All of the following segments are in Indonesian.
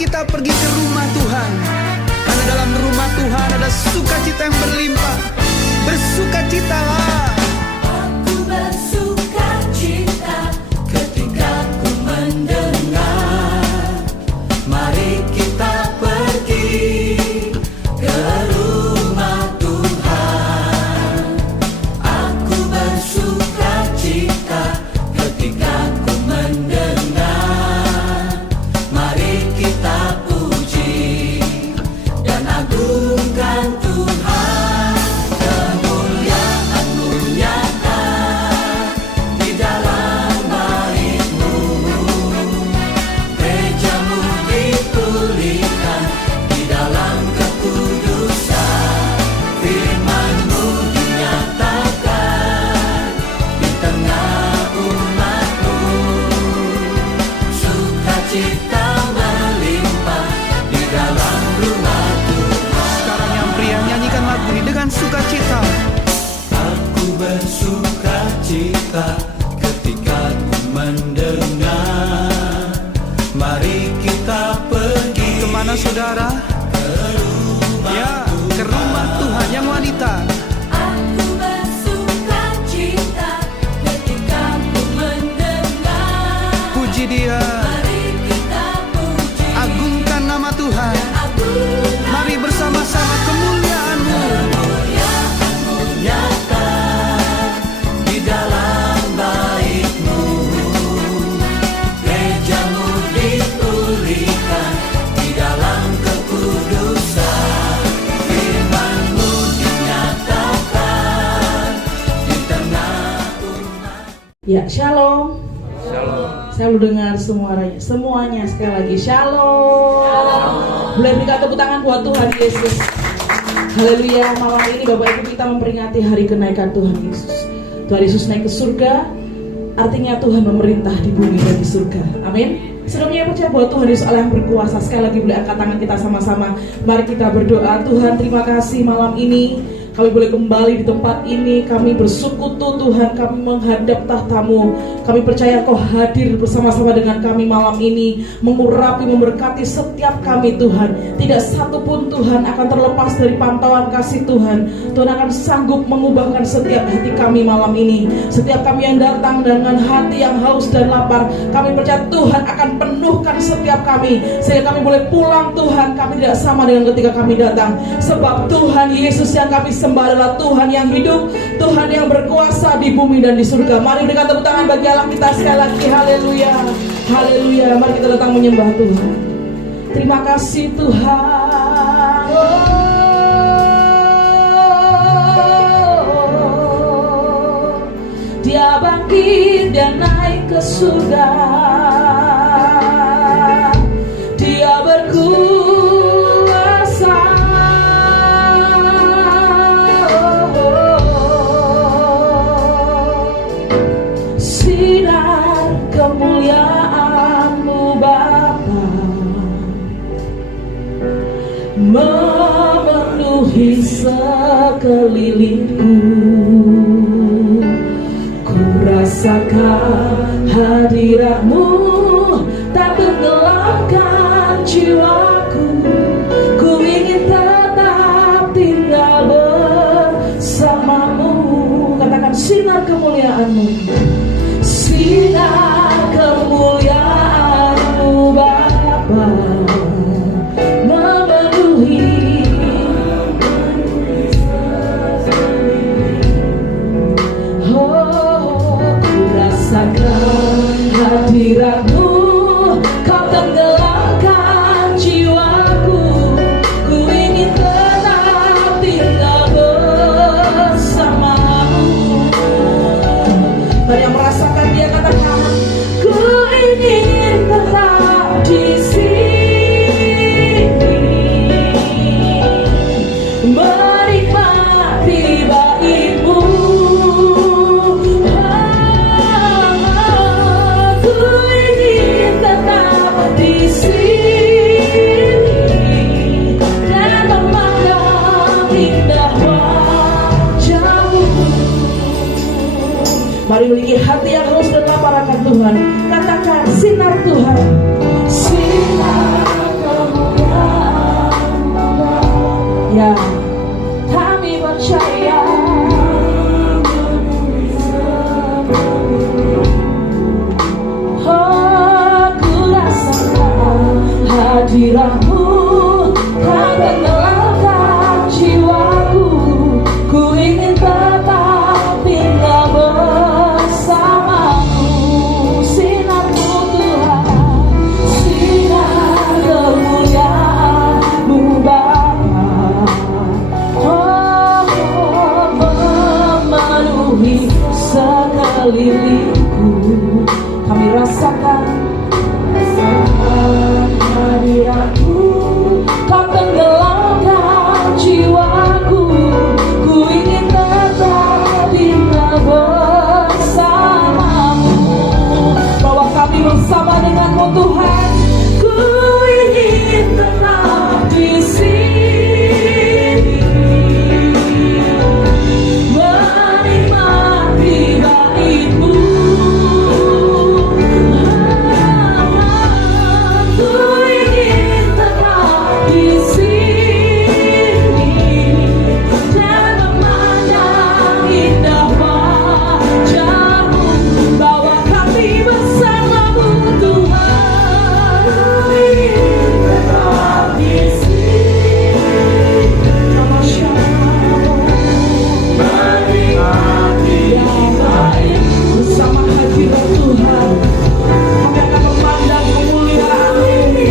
kita pergi ke rumah Tuhan, karena dalam rumah Tuhan ada sukacita yang berlimpah. Bersukacitalah. Aku bersukacita ketika ku mendengar, mari kita pergi ke rumah Tuhan. Aku bersukacita ketika ku mendengar, mari kita puji dan agungkan Tuhan. Kemuliaan-Mu nyata di dalam bait-Mu, gereja-Mu dipulihkan di dalam kekudusan. Firman-Mu dinyatakan di tengah umat-Mu, sukacita melimpah di dalam rumah Tuhan. Sekarang yang pria, nyanyikan lagu ini dengan sukacita. Aku bersukacita ketika ku mendengar, mari kita pergi. Kemana saudara? Ya, ke rumah Tuhan yang wanita. Aku bersukacita ketika ku mendengar, Puji Dia, mari kita puji agungkan nama Tuhan. agungkan Mari bersama-sama kemuliaan-Mu. kemuliaan-Mu nyata di dalam bait-Mu, gereja-Mu dipulihkan di dalam kekudusan. Firman-Mu dinyatakan di tengah umat. Ya, shalom. Saya mau dengar semuanya sekali lagi. Shalom. Boleh berikan tepuk tangan buat Tuhan Yesus. Haleluya. Malam ini Bapak Ibu kita memperingati hari kenaikan Tuhan Yesus. Tuhan Yesus naik ke surga, artinya Tuhan memerintah di bumi dan di surga. Amin. Sebelumnya percaya bahwa Tuhan Yesus Allah yang berkuasa. Sekali lagi boleh angkat tangan kita sama-sama. Mari kita berdoa. Tuhan, terima kasih malam ini kami boleh kembali di tempat ini. Kami bersekutu Tuhan, kami menghadap tahta-Mu. Kami percaya Kau hadir bersama-sama dengan kami malam ini, mengurapi, memberkati setiap kami Tuhan. Tidak satu pun Tuhan akan terlepas dari pantauan kasih Tuhan. Tuhan akan sanggup mengubahkan setiap hati kami malam ini. Setiap kami yang datang dengan hati yang haus dan lapar, kami percaya Tuhan akan penuhkan setiap kami, sehingga kami boleh pulang Tuhan. Kami tidak sama dengan ketika kami datang, sebab Tuhan Yesus yang kami sembah adalah Tuhan yang hidup, Tuhan yang berkuasa di bumi dan di surga. Mari berikan tepuk tangan bagi Allah kita sekali lagi. Haleluya, haleluya. Mari kita datang menyembah Tuhan. Terima kasih Tuhan. Dia bangkit dan naik ke surga. Dia berkuasa. Sinar kemuliaan-Mu Bapa memenuhi sekelilingku. Ku rasakan hadirat-Mu tak tenggelamkan jiwaku. Ku ingin tetap tinggal bersama-Mu. Katakan sinar kemuliaan-Mu. Sinar kemuliaan-Mu Bapa memenuhi. Oh, ku rasakan hadirat-Mu, Kau tenggelamkan jiwaku. Ku ingin tetap tinggal bersama-Mu. Mari yang merasakan dia katakan, ku ingin tetap di sini, menikmati bait-Mu. Ku ingin tetap di sini dan memandang indah wajah-Mu. Mari memiliki hati yang haus dan lapar akan Tuhan. Katakan sinar Tuhan. Sinar Ya, kami percaya. Aku rasakan hadiratmu, kau tenggelamkan jiwaku. Ku ingin tetap tinggal bersamamu. Sinarmu Tuhan, sinar kemuliaan-Mu Bapa. Oh, memenuhi sekelilingku. Kami rasakan hadirat-Mu, kau tenggelamkan jiwaku. Ku ingin tetap tinggal bersamamu. Bawa kami bersama dengan-Mu Tuhan. Ku ingin tetap di sini, menikmati bait-Mu. Bersama hadirat Tuhan, kami akan memandang kemuliaan-Mu.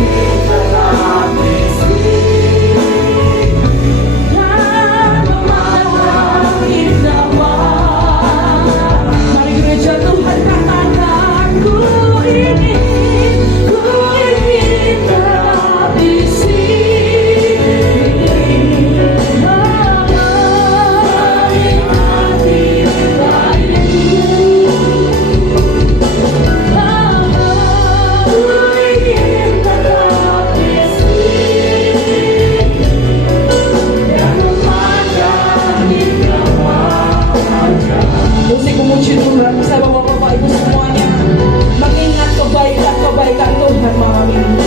Dan memandang indah wajah. Mari gereja Tuhan katakan, ku ingin tetap di sini. Menikmati musik memuji Tuhan. Saya bapak-bapak ibu semuanya mengingat kebaikan-kebaikan Tuhan malam ini.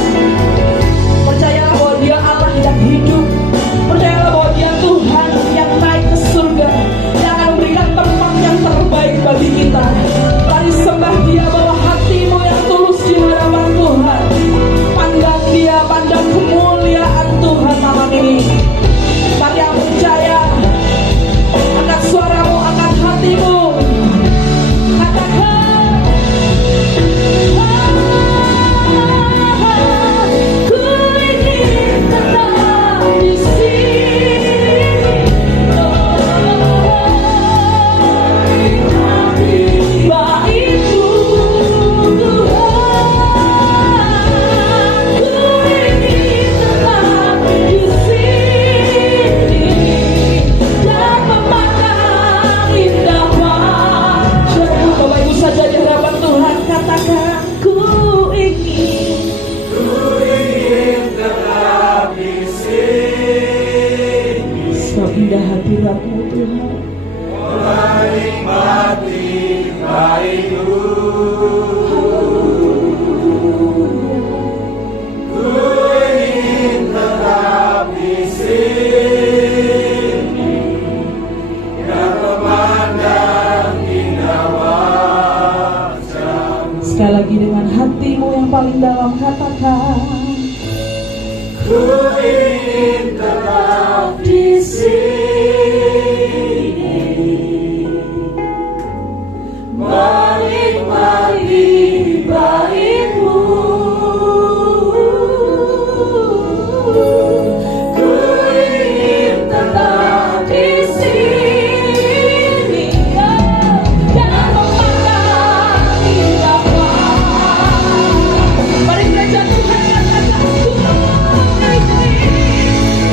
Percayalah bahwa Dia Allah yang hidup. Percayalah bahwa Dia Tuhan yang naik ke surga, yang akan memberikan tempat yang terbaik bagi kita. Mari sembah Dia, bawa hatimu yang tulus di hadapan Tuhan. Pandang Dia, pandang kemuliaan Tuhan malam ini. Mari yang percaya, angkat suaramu, angkat hatimu. Katakan, ku ingin tetap di sini. Menikmati bait-Mu Tuhan. Ku ingin tetap di sini dan memandang indah wajah-Mu. Bapak ibu saja di hadapan Tuhan katakan, ku ingin tetap di sini, sebab indah hadirat-Mu Tuhan. menikmati bait-Mu. Ku ingin tetap di sini, dan memandang indah wajah-Mu. Sekali lagi dengan hatimu yang paling dalam katakan, Ku ingin tetap di sini, menikmati bait-Mu. Ku ingin tetap di sini, dan memandang indah wajah. mari gereja Tuhan katakan, ku ingin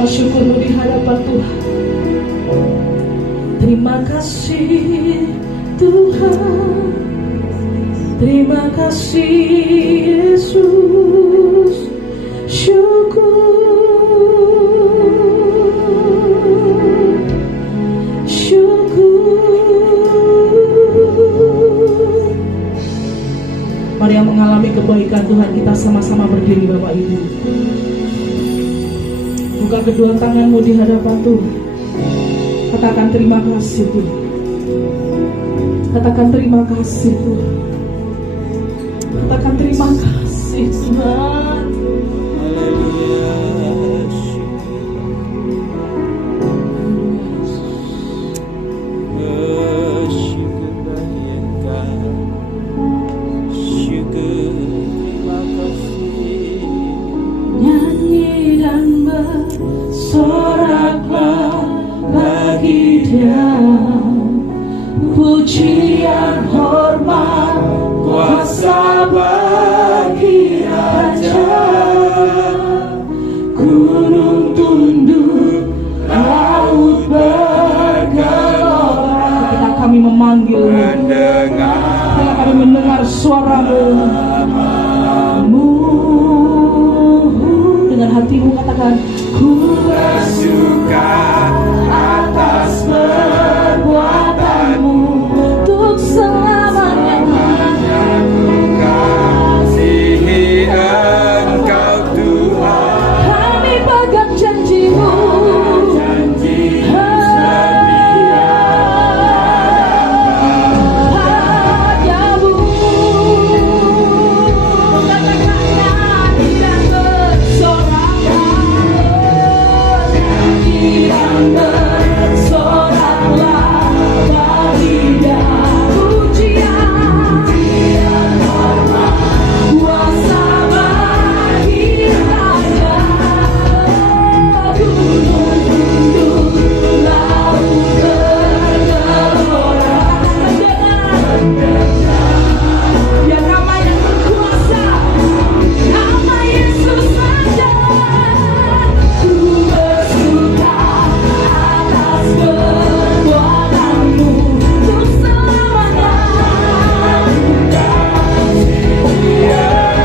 ucapan syukurmu di hadapan Tuhan. Terima kasih Tuhan, terima kasih Yesus, syukur. Mari yang mengalami kebaikan Tuhan, kita sama-sama berdiri Bapak Ibu. Buka kedua tanganmu di hadapan Tuhan. Katakan terima kasih Tuhan. Katakan terima kasih Tuhan. Katakan terima kasih Tuhan. Nyanyi dan bersoraklah bagi Dia, pujian, hormat, kuasa bagi Raja. Gunung tunduk, laut bergelora. Ketika kami memanggil, ketika kami mendengar suaramu, dengan hatimu katakan, ku bersuka atas perbuatanmu untuk selamanya. Kasihi Engkau Tuhan, Kami pegang janjimu, janji setia padamu. Katakan nyanyi dan bersoraklah, nyanyi dan bersoraklah bagi Dia, pujian, hormat, kuasa bagi Raja. Gunung tunduk, laut bergelora. Ya nama yang berkuasa, nama Yesus saja. Ku bersuka atas perbuatanmu untuk selamanya.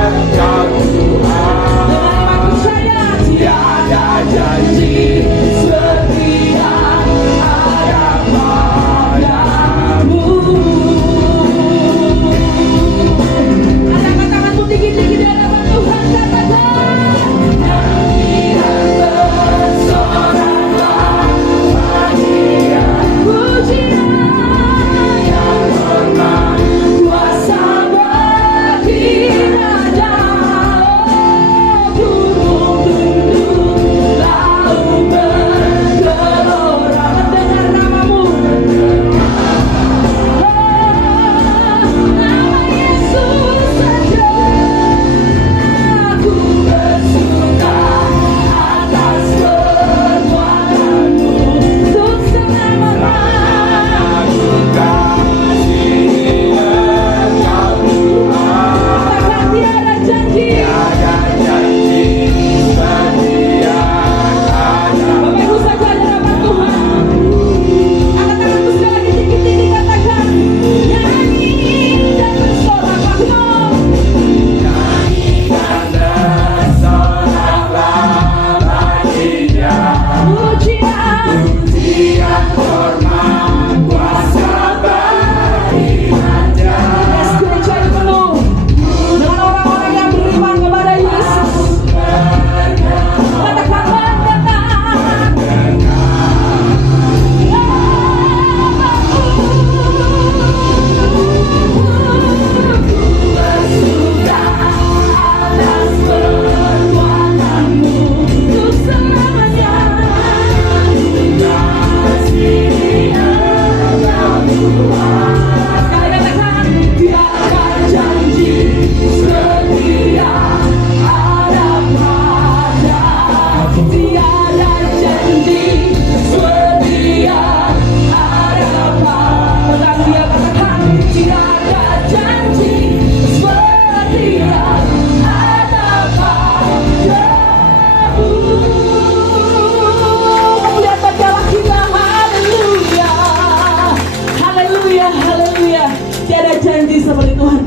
Engkau Tuhan, Dengan iman percaya tiada janji seperti yang ada padamu. Angkat tanganmu tinggi-tinggi di hadapan Tuhan, katakan, nyanyi dan bersoraklah bagi Dia, pujian, hormat, kuasa bagi Raja. Gunung tunduk, laut bergelora.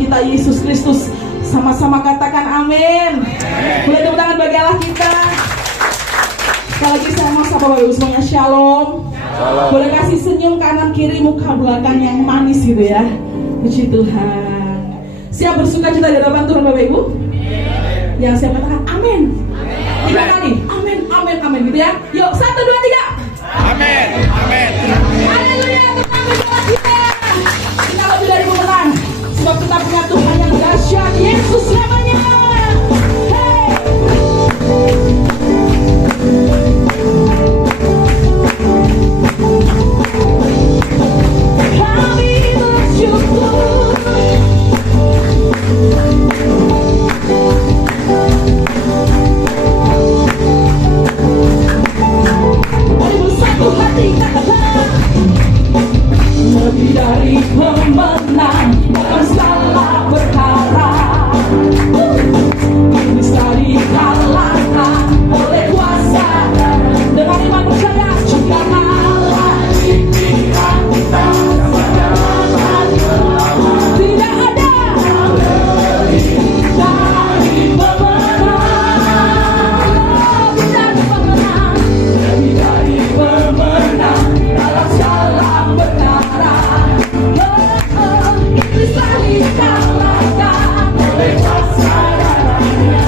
kita Yesus Kristus. Sama-sama katakan amin. Boleh tepuk tangan bagi Allah kita. Sekali lagi saya mau sapa Bapak Ibu semuanya, shalom. Boleh kasih senyum kanan kiri, muka belakang yang manis gitu ya. Puji Tuhan. Siap bersuka cita di hadapan Tuhan Bapak Ibu? Yang siap katakan amin. 3 kali amin, amin, amin gitu ya. Yuk 1, 2, 3. Amin. Amin. Haleluya, tepuk tangan kita. Kita lebih dari pemenang, sebab kita punya Tuhan yang dahsyat, Yesus namanya. Hey. Kami bersyukur. Mari bersatu hati katakan, lebih dari pemenang, bukan salah perkara. Bisa dikalahkan oleh kuasa dengan iman percaya. Jika Allah di pihak kita, tidak ada lebih dari pemenang. Lebih dari pemenang, lebih dari pemenang dalam salah perkara. Iblis telah dikalahkan oleh kuasa darahnya.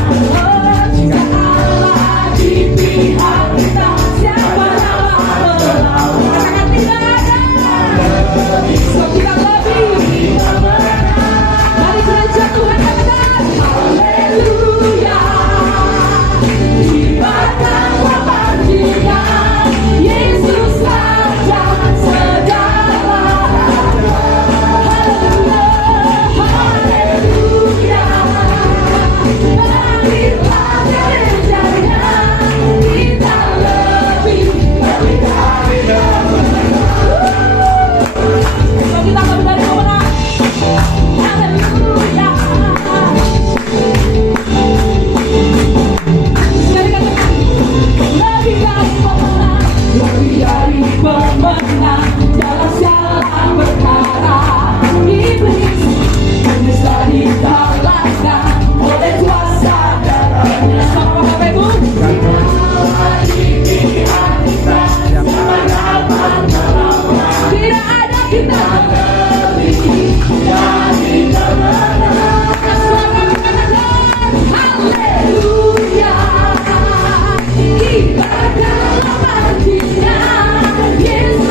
Jika Allah di pihak kita, siapa dapat melawan? Katakan tidak ada. Sebab kita lebih. Mari gereja Tuhan katakan haleluya. Dibacakan Dia, Yesus Raja segala. Haleluya, hadirlah gerejanya, kita lebih dari so kita lebih dari pemenang. Haleluya. Sekali katakan, lebih dari pemenang, lebih dari pemenang dalam segala perkara. Iblis bisa dikalahkan oleh kuasa darahnya. Sama Bapak Ibu. Tidak ada kita lebih dari pemenang. Selamat katakan haleluya. Ibadah dalam Dia, Yesus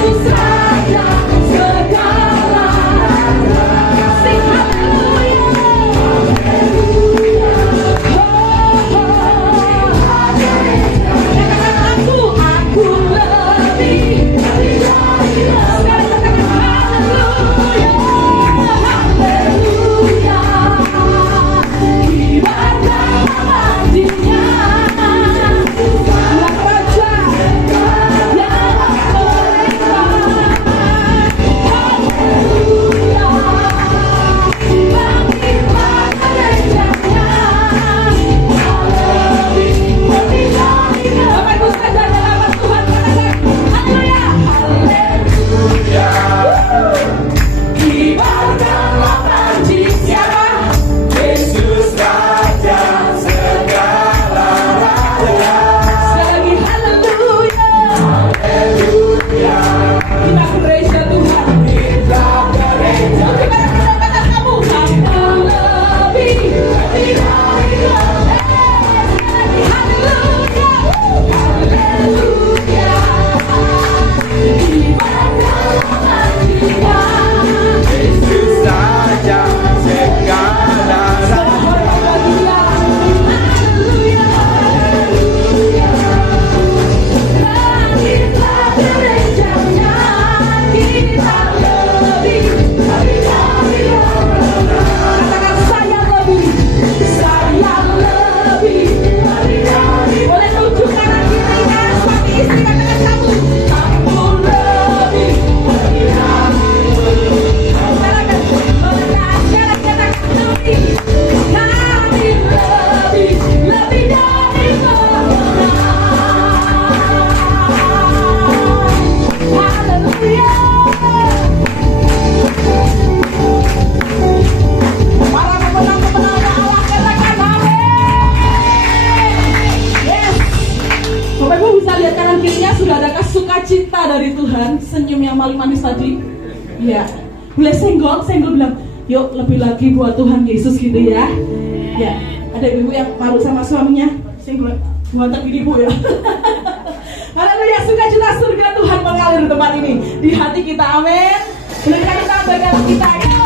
dari Tuhan, senyum yang paling manis tadi. Ya, boleh senggol bilang, yuk lebih lagi buat Tuhan Yesus gitu ya. Ya, ada ibu yang malu sama suaminya, senggol buat ibu ya. Haleluya, sukacita surga Tuhan mengalir di tempat ini, di hati kita, amin. Boleh kita tambah dalam kita, yuk.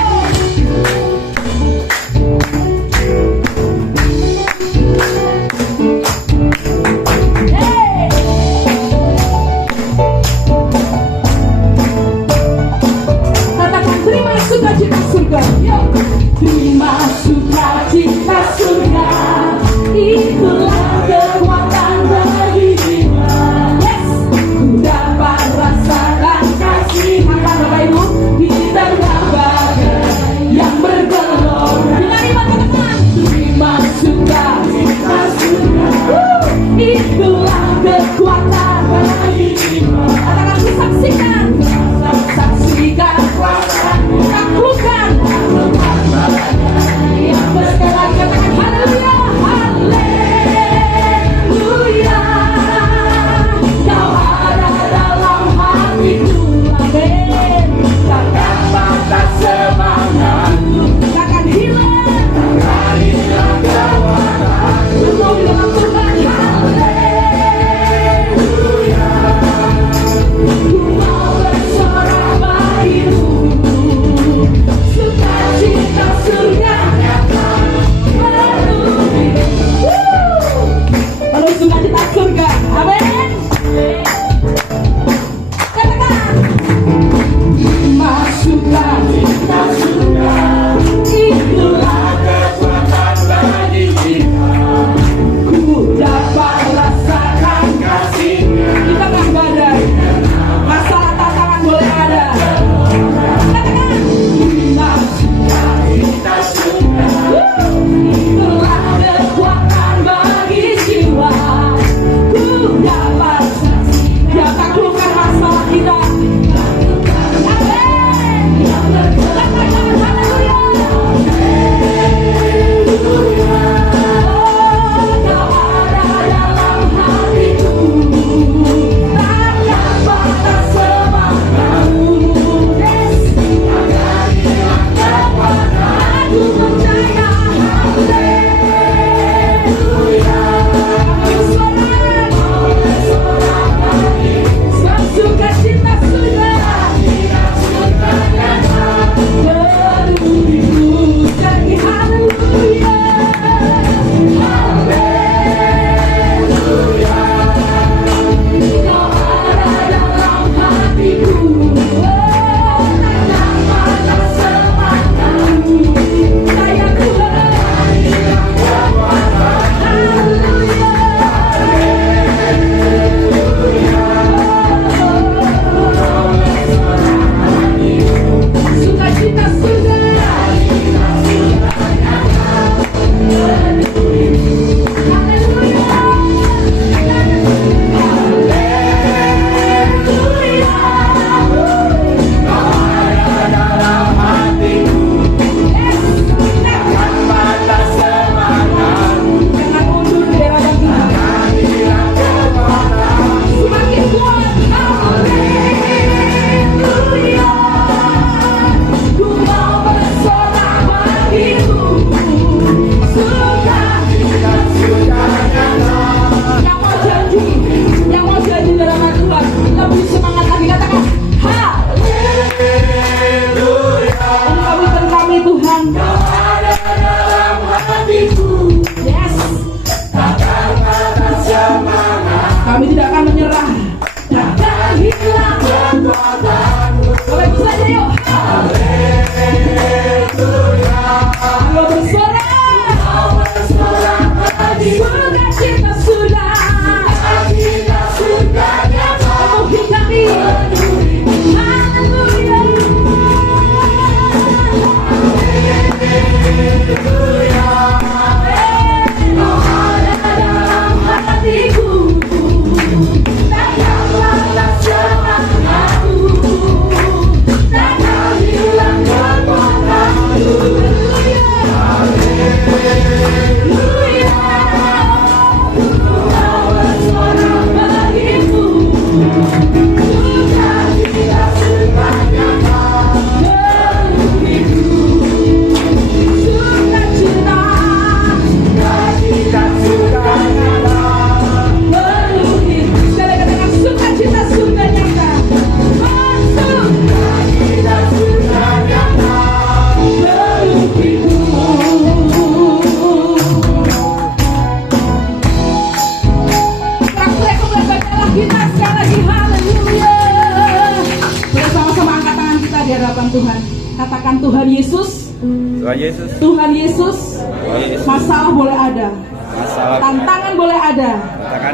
Sukacita surga, terima sukacita surga, itulah kekuatan bagi jiwa. Yes, ku dapat rasakan kasih apa Bapak Ibu di tengah badai yang bergelora. Dengan iman teman, terima sukacita surga, itulah kekuatan bagi jiwa. Katakan saksikan, saksikan kuasa. Bukan yang berkata katakan haleluya, haleluya. Kau ada dalam hatiku, amin. Takkan patah semangatku, takkan hilang kekuatan. Semua dalam Tuhan, haleluya. Ku mau bersorak bagimu. Sukacita surga lalu sukacita surga, amin. Katakan sukacita surga, itulah kekuatan bagi jiwa. Ku dapat rasakan kasih-Nya di tengah badai. Masalah tantangan boleh ada. Itulah kekuatan bagi jiwa. Ku dapat dia taklukkan masalah kita. Amin. Haleluya. Kau ada dalam hatiku, takkan patah semangatku. Aku percaya, haleluya. Sukacita surga, berdiriku jadi haleluya, haleluya. Kau ada dalam hatiku, takkan patah semangatku. Saya Tuhan, haleluya. Sukacita surga, yang mau janji dalam Tuhan lebih semangat lagi, katakan haleluya. Engkau kami Tuhan, Kau ada dalam hatiku. Yes, takkan patah semangat. Kami tidak akan menyerah, takkan hilang kekuatanmu. Bapak Ibu saja yuk, haleluya. Ayo bersorak, sukacita surga, penuhi kami, haleluya. Kau ada dalam hatiku, takkan patah semangatku, takkan hilang kekuatanku. Haleluya. Ku mau bersorak bagimu, sekali lagi, haleluya. Boleh sama-sama angkat tangan kita di hadapan Tuhan. Katakan Tuhan Yesus. Tuhan Yesus. Tuhan Yesus. Masalah boleh ada. Tantangan boleh ada.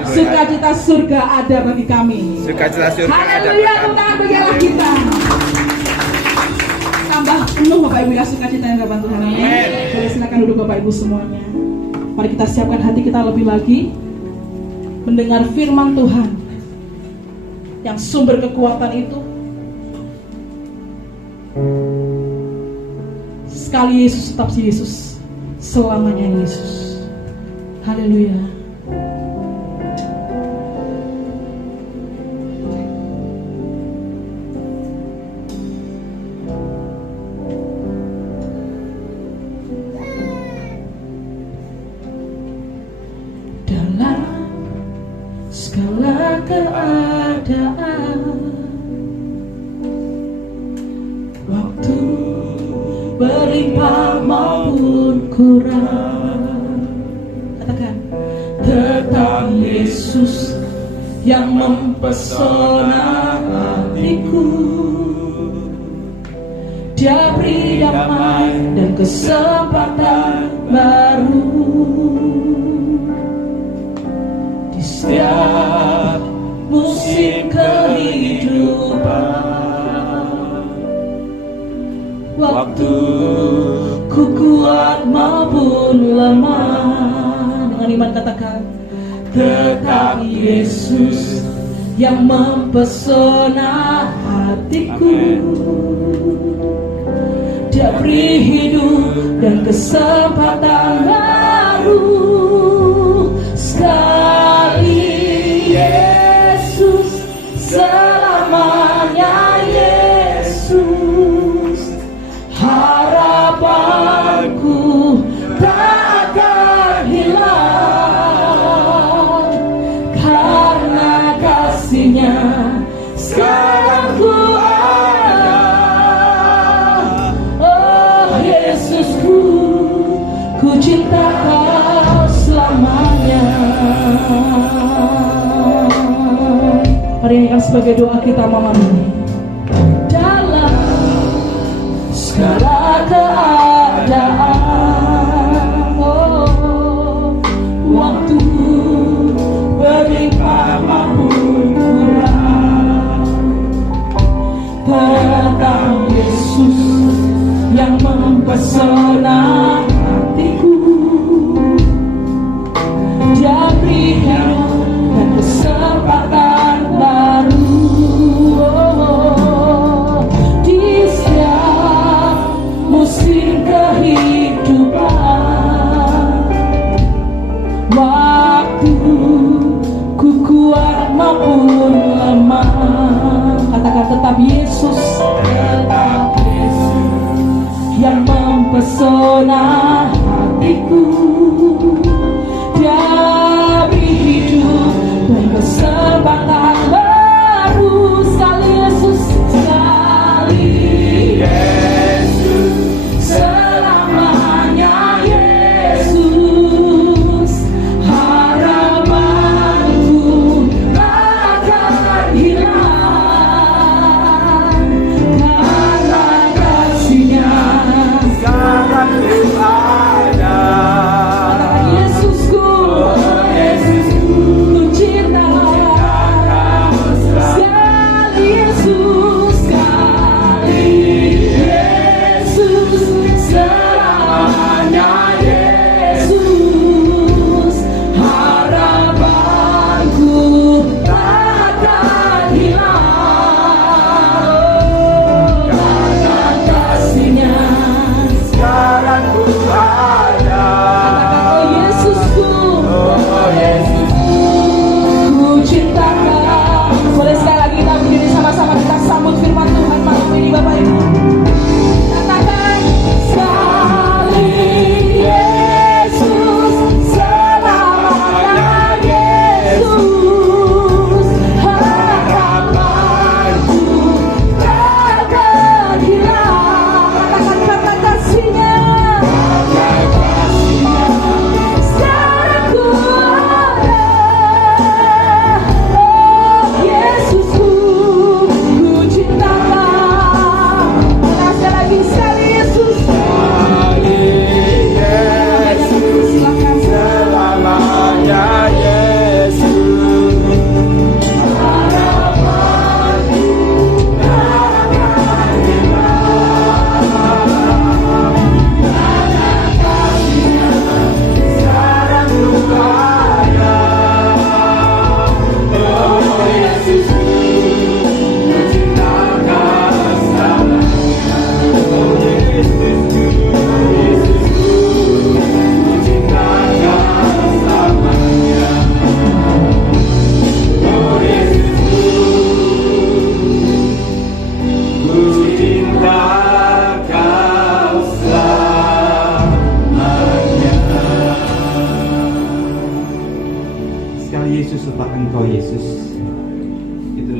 Sukacita surga ada bagi kami. Sukacita surga ada. Haleluya, tepuk tangan bagi Allah kita. Tambah penuh Bapak Ibu ya sukacita yang hadapan Tuhan. Amin. Boleh silakan duduk Bapak Ibu semuanya. Mari kita siapkan hati kita lebih lagi mendengar firman Tuhan yang sumber kekuatan itu. Sekali Yesus tetap si Yesus, selamanya Yesus. Haleluya. Dalam segala keadaan, waktu berlimpah maupun kurang, katakan tetap Yesus yang mempesona hatiku. Dia beri damai dan kesempatan baru di setiap musim kehidupan. Waktu ku kuat maupun lemah, dengan iman katakan tetap Yesus yang mempesona hatiku. Dia beri hidup dan kesempatan baru. Sekali Yesus, selamanya Yesus. Harapanku tak akan hilang karena kasih-Nya sekarang ku ada. Oh Yesusku, ku cinta Kau selamanya. Mari nyanyikan sebagai doa kita malam ini. Segala keadaan, oh, waktu berlimpah maupun kurang, tetap Yesus yang mempesona hatiku. Dia beri hidup dan kesempatan baru. Musim kehidupan.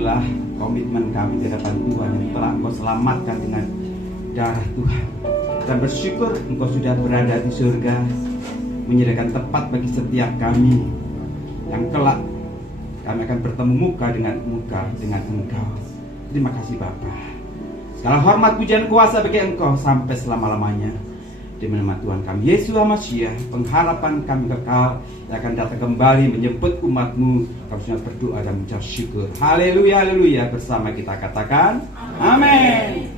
inilah komitmen kami di hadapan Tuhan yang telah Engkau selamatkan dengan darah Tuhan. Dan bersyukur Engkau sudah berada di surga, menyediakan tempat bagi setiap kami yang kelak kami akan bertemu muka dengan Engkau. Terima kasih Bapa. Segala hormat, pujian, kuasa bagi Engkau sampai selama-lamanya. Demi nama Tuhan kami Yesus Masiah, pengharapan kami kekal yang akan datang kembali menjemput umat-Mu. Kami sudah berdoa dan mengucap syukur. Haleluya, haleluya. Bersama kita katakan amin.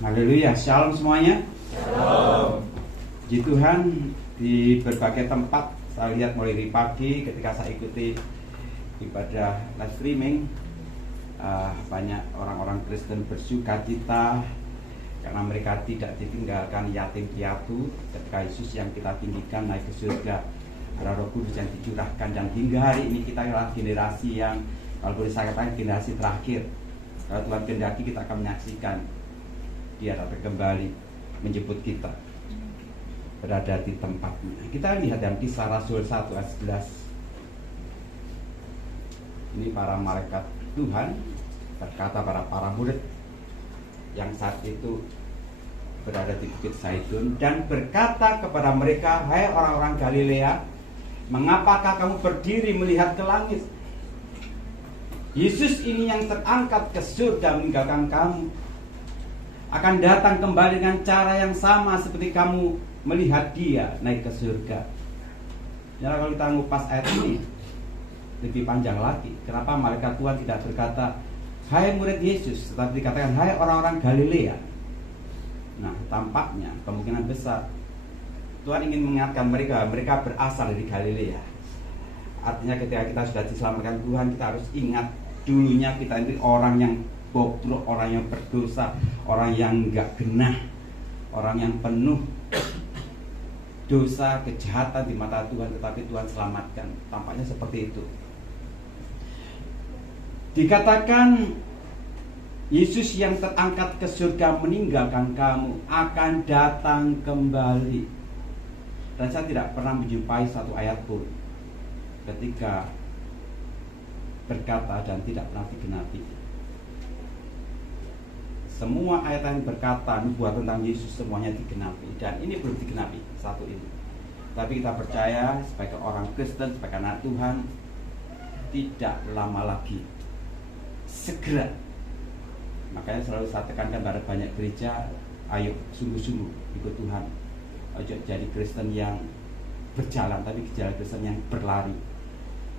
Haleluya. Shalom semuanya. Shalom. Puji Tuhan, di berbagai tempat saya lihat mulai dari pagi ketika saya ikuti ibadah live streaming, banyak orang-orang Kristen bersuka cita karena mereka tidak ditinggalkan yatim piatu ketika Yesus yang kita tinggikan naik ke surga, ada Roh Kudus yang dicurahkan, dan hingga hari ini kita adalah generasi yang, kalau boleh saya katakan, generasi terakhir. Kalau Tuhan kehendaki kita akan menyaksikan Dia datang kembali menjemput kita berada di tempatnya. Kita lihat dalam Kisah Rasul 1 ayat 11. Ini para malaikat Tuhan berkata pada para murid yang saat itu berada di Bukit Zaitun, dan berkata kepada mereka, "Hai orang-orang Galilea, mengapakah kamu berdiri melihat ke langit? Yesus ini yang terangkat ke surga meninggalkan kamu akan datang kembali dengan cara yang sama seperti kamu melihat Dia naik ke surga." Ya, kalau kita ngupas ayat ini lebih panjang lagi, kenapa malaikat Tuhan tidak berkata, "Hai murid Yesus," tetapi dikatakan, "Hai orang-orang Galilea"? Nah, tampaknya kemungkinan besar Tuhan ingin mengingatkan mereka berasal dari Galilea. Artinya ketika kita sudah diselamatkan Tuhan, kita harus ingat dulunya kita itu orang yang bobrok, orang yang berdosa, orang yang enggak genah, orang yang penuh dosa, kejahatan di mata Tuhan, tetapi Tuhan selamatkan. Tampaknya seperti itu. Dikatakan Yesus yang terangkat ke surga meninggalkan kamu akan datang kembali. Dan saya tidak pernah menjumpai satu ayat pun ketika berkata dan tidak pernah digenapi. Semua ayat yang berkata nubuat tentang Yesus semuanya digenapi, dan ini belum digenapi satu ini. Tapi kita percaya sebagai orang Kristen, sebagai anak Tuhan, tidak lama lagi, segera. Makanya selalu saya tekankan pada banyak gereja, ayo sungguh-sungguh ikut Tuhan. Ayo jadi Kristen yang berjalan, tapi jalan Kristen yang berlari.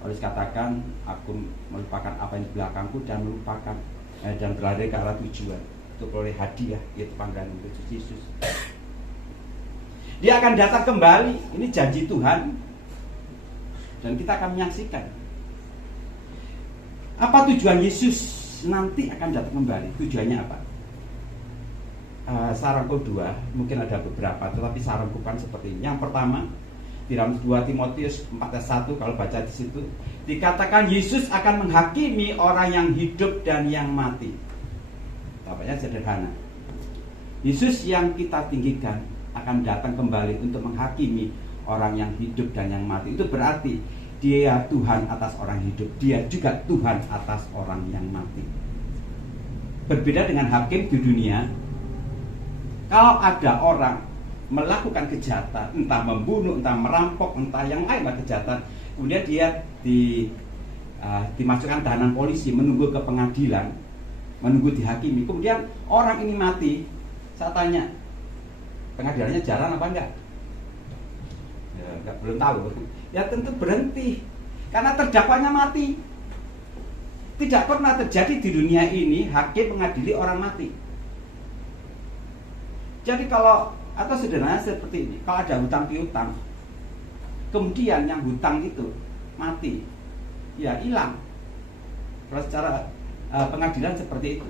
Oleh katakan, aku melupakan apa yang di belakangku dan melupakan dan berlari ke arah tujuan untuk oleh hadiah, yaitu panggilan Yesus. Dia akan datang kembali, ini janji Tuhan, dan kita akan menyaksikan. Apa tujuan Yesus nanti akan datang kembali? Tujuannya apa? Saranku dua, mungkin ada beberapa, tetapi saranku kan seperti ini. Yang pertama, di dalam 2 Timotius 4:1, kalau baca di situ dikatakan Yesus akan menghakimi orang yang hidup dan yang mati. Tampaknya sederhana. Yesus yang kita tinggikan akan datang kembali untuk menghakimi orang yang hidup dan yang mati. Itu berarti Dia Tuhan atas orang hidup, Dia juga Tuhan atas orang yang mati. Berbeda dengan hakim di dunia. Kalau ada orang melakukan kejahatan, entah membunuh, entah merampok, entah yang lain kejahatan, kemudian dia dimasukkan tahanan polisi, menunggu ke pengadilan, menunggu dihakimi. Kemudian orang ini mati, saya tanya, pengadilannya jalan apa enggak? Ya, enggak, belum tahu. Ya tentu berhenti, karena terdakwanya mati. Tidak pernah terjadi di dunia ini hakim mengadili orang mati. Jadi kalau, atau sederhananya seperti ini, kalau ada hutang piutang, kemudian yang hutang itu mati, ya hilang. Kalau secara pengadilan seperti itu.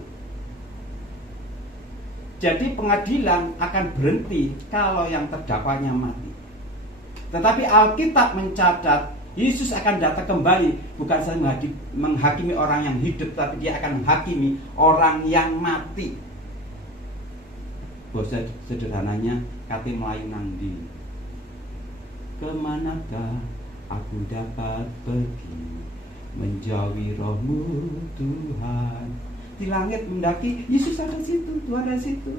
Jadi pengadilan akan berhenti kalau yang terdakwanya mati. Tetapi Alkitab mencatat Yesus akan datang kembali, bukan saja menghakimi orang yang hidup, tapi Dia akan menghakimi orang yang mati. Bahasa sederhananya, kata Melayu nangdi, kemanakah aku dapat pergi? menjauhi rohmu Tuhan. Di langit mendaki, Yesus ada di situ, Tuhan ada di situ.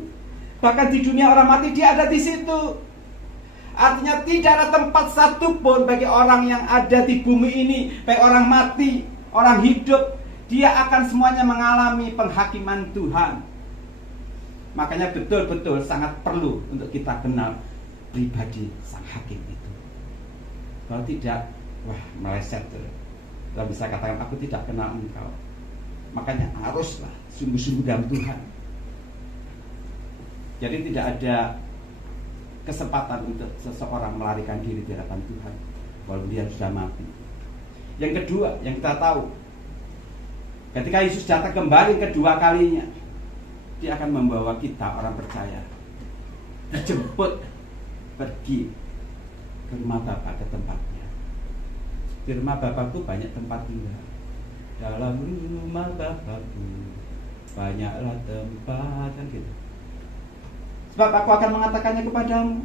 Bahkan di dunia orang mati, dia ada di situ. Artinya tidak ada tempat satupun bagi orang yang ada di bumi ini, baik orang mati, orang hidup, dia akan semuanya mengalami penghakiman Tuhan. Makanya betul-betul sangat perlu untuk kita kenal pribadi sang hakim itu. Kalau tidak, wah meleset tuh. Kalau bisa katakan aku tidak kenal engkau. Makanya haruslah sungguh-sungguh dalam Tuhan. Jadi tidak ada kesempatan untuk seseorang melarikan diri di hadapan Tuhan walaupun dia sudah mati. Yang kedua, yang kita tahu, ketika Yesus datang kembali kedua kalinya, dia akan membawa kita orang percaya dijemput pergi ke rumah Bapa, ke tempatnya. Di rumah Bapakku banyak tempat tinggal. Dalam rumah Bapakku banyaklah tempat, kan gitu. Sebab aku akan mengatakannya kepadamu.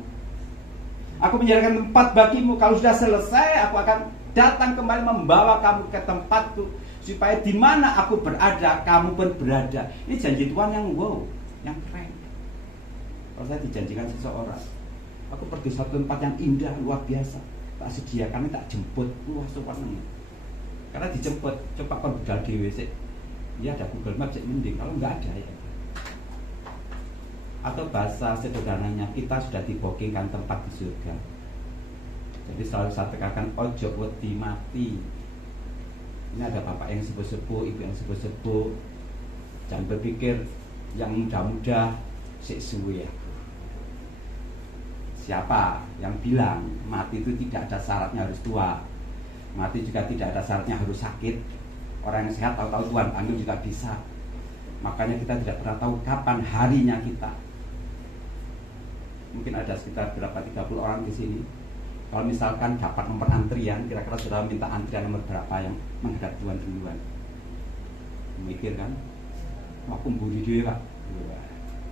Aku menyediakan tempat bagimu. Kalau sudah selesai, aku akan datang kembali membawa kamu ke tempatku, supaya di mana aku berada, kamu pun berada. Ini janji Tuhan yang wow, yang keren. Kalau saya dijanjikan seseorang, aku pergi satu tempat yang indah, luar biasa, tak sediakan, tak jemput, luas semuanya. Karena dijemput, coba kan budal di WC. Ya ada Google Maps sih mending, kalau nggak ada ya. Atau bahasa sederhananya, kita sudah dibokingkan tempat di surga. Jadi selalu saya tekankan, ojo wedi mati. Ini ada bapak yang sepuh-sepuh, ibu yang sepuh-sepuh. Jangan berpikir yang muda-muda sik suwe ya. Siapa yang bilang mati itu tidak ada syaratnya harus tua? Mati juga tidak ada syaratnya harus sakit. Orang yang sehat tahu-tahu Tuhan panggil juga bisa. Makanya kita tidak pernah tahu kapan harinya kita. Mungkin ada sekitar berapa 30 orang di sini. Kalau misalkan dapat nomor antrian, kira-kira sudah minta antrian nomor berapa yang menghadap Tuhan duluan? Mikir kan? Aku mburi dulu Pak.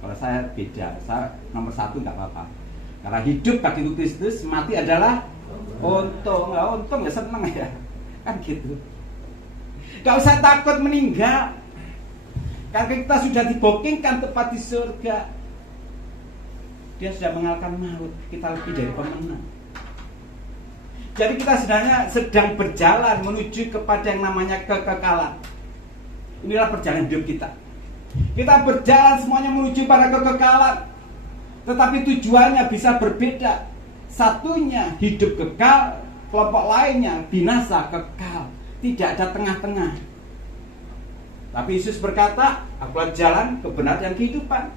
Kalau saya beda, saya nomor 1 nggak apa-apa. Karena hidup bagi Kristus, mati adalah untung. Nggak untung ya seneng ya, kan gitu. Gak usah takut meninggal, karena kita sudah dibokingkan tempat di surga. Dia sudah mengalahkan maut, kita lebih dari pemenang. Jadi kita sebenarnya sedang berjalan menuju kepada yang namanya kekekalan. Inilah perjalanan hidup kita. Kita berjalan semuanya menuju pada kekekalan, tetapi tujuannya bisa berbeda. Satunya hidup kekal, kelompok lainnya binasa kekal. Tidak ada tengah-tengah. Tapi Yesus berkata, akulah jalan, kebenaran dan kehidupan.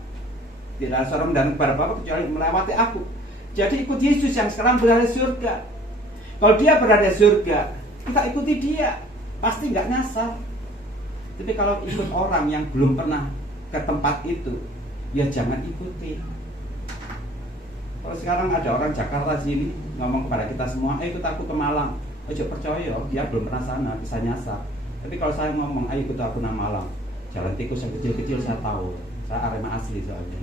Tidak ada seorang dan kepada Bapa kecuali melewati aku. Jadi ikut Yesus yang sekarang berada di surga. Kalau dia berada di surga, kita ikuti dia, pasti nggak nyasar. Tapi kalau ikut orang yang belum pernah ke tempat itu, ya jangan ikuti. Kalau sekarang ada orang Jakarta sini ngomong kepada kita semua, ikut aku ke Malang. Ayo percaya, dia belum pernah sana, bisa nyasar. Tapi kalau saya ngomong, ayo ikut aku ke Malang, jalan tikus yang kecil-kecil saya tahu. Saya Arema asli soalnya.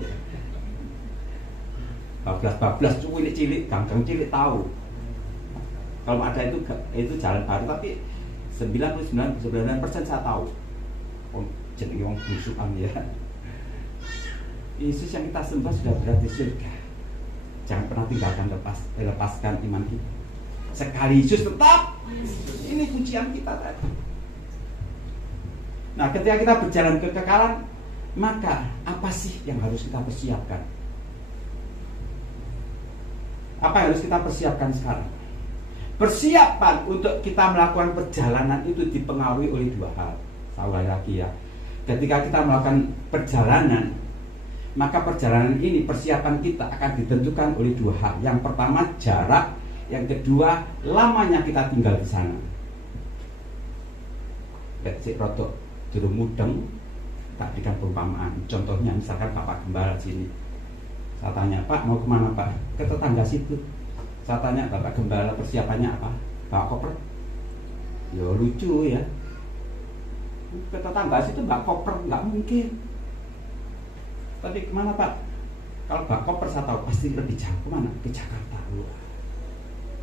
Bablas cilik, gang-gang cilik tahu. Kalau ada itu jalan baru, tapi 99% saya tahu. Oh, jadi orang busukan ya. Yesus yang kita sembah sudah berada di surga. Jangan pernah tinggalkan, lepaskan iman kita. Sekali Yesus tetap, ini kuncian kita tadi. Nah, ketika kita berjalan ke kekekalan, maka apa sih yang harus kita persiapkan? Apa yang harus kita persiapkan sekarang? Persiapan untuk kita melakukan perjalanan itu dipengaruhi oleh dua hal. Saya ulangi lagi ya. Ketika kita melakukan perjalanan, maka perjalanan ini, persiapan kita akan ditentukan oleh dua hal. Yang pertama jarak, yang kedua lamanya kita tinggal di sana. Cek rotok durung mudeng, tak berikan perumpamaan. Contohnya misalkan Bapak Gembala sini. Saya tanya, Pak mau kemana Pak? Ke tetangga situ. Saya tanya, Bapak Gembala persiapannya apa? Bawa koper? Ya lucu ya. Ke tetangga situ bawa koper, nggak mungkin. Tapi kemana Pak? Kalau bawa koper saya tahu pasti lebih jauh. Kemana? Ke Jakarta. Wah.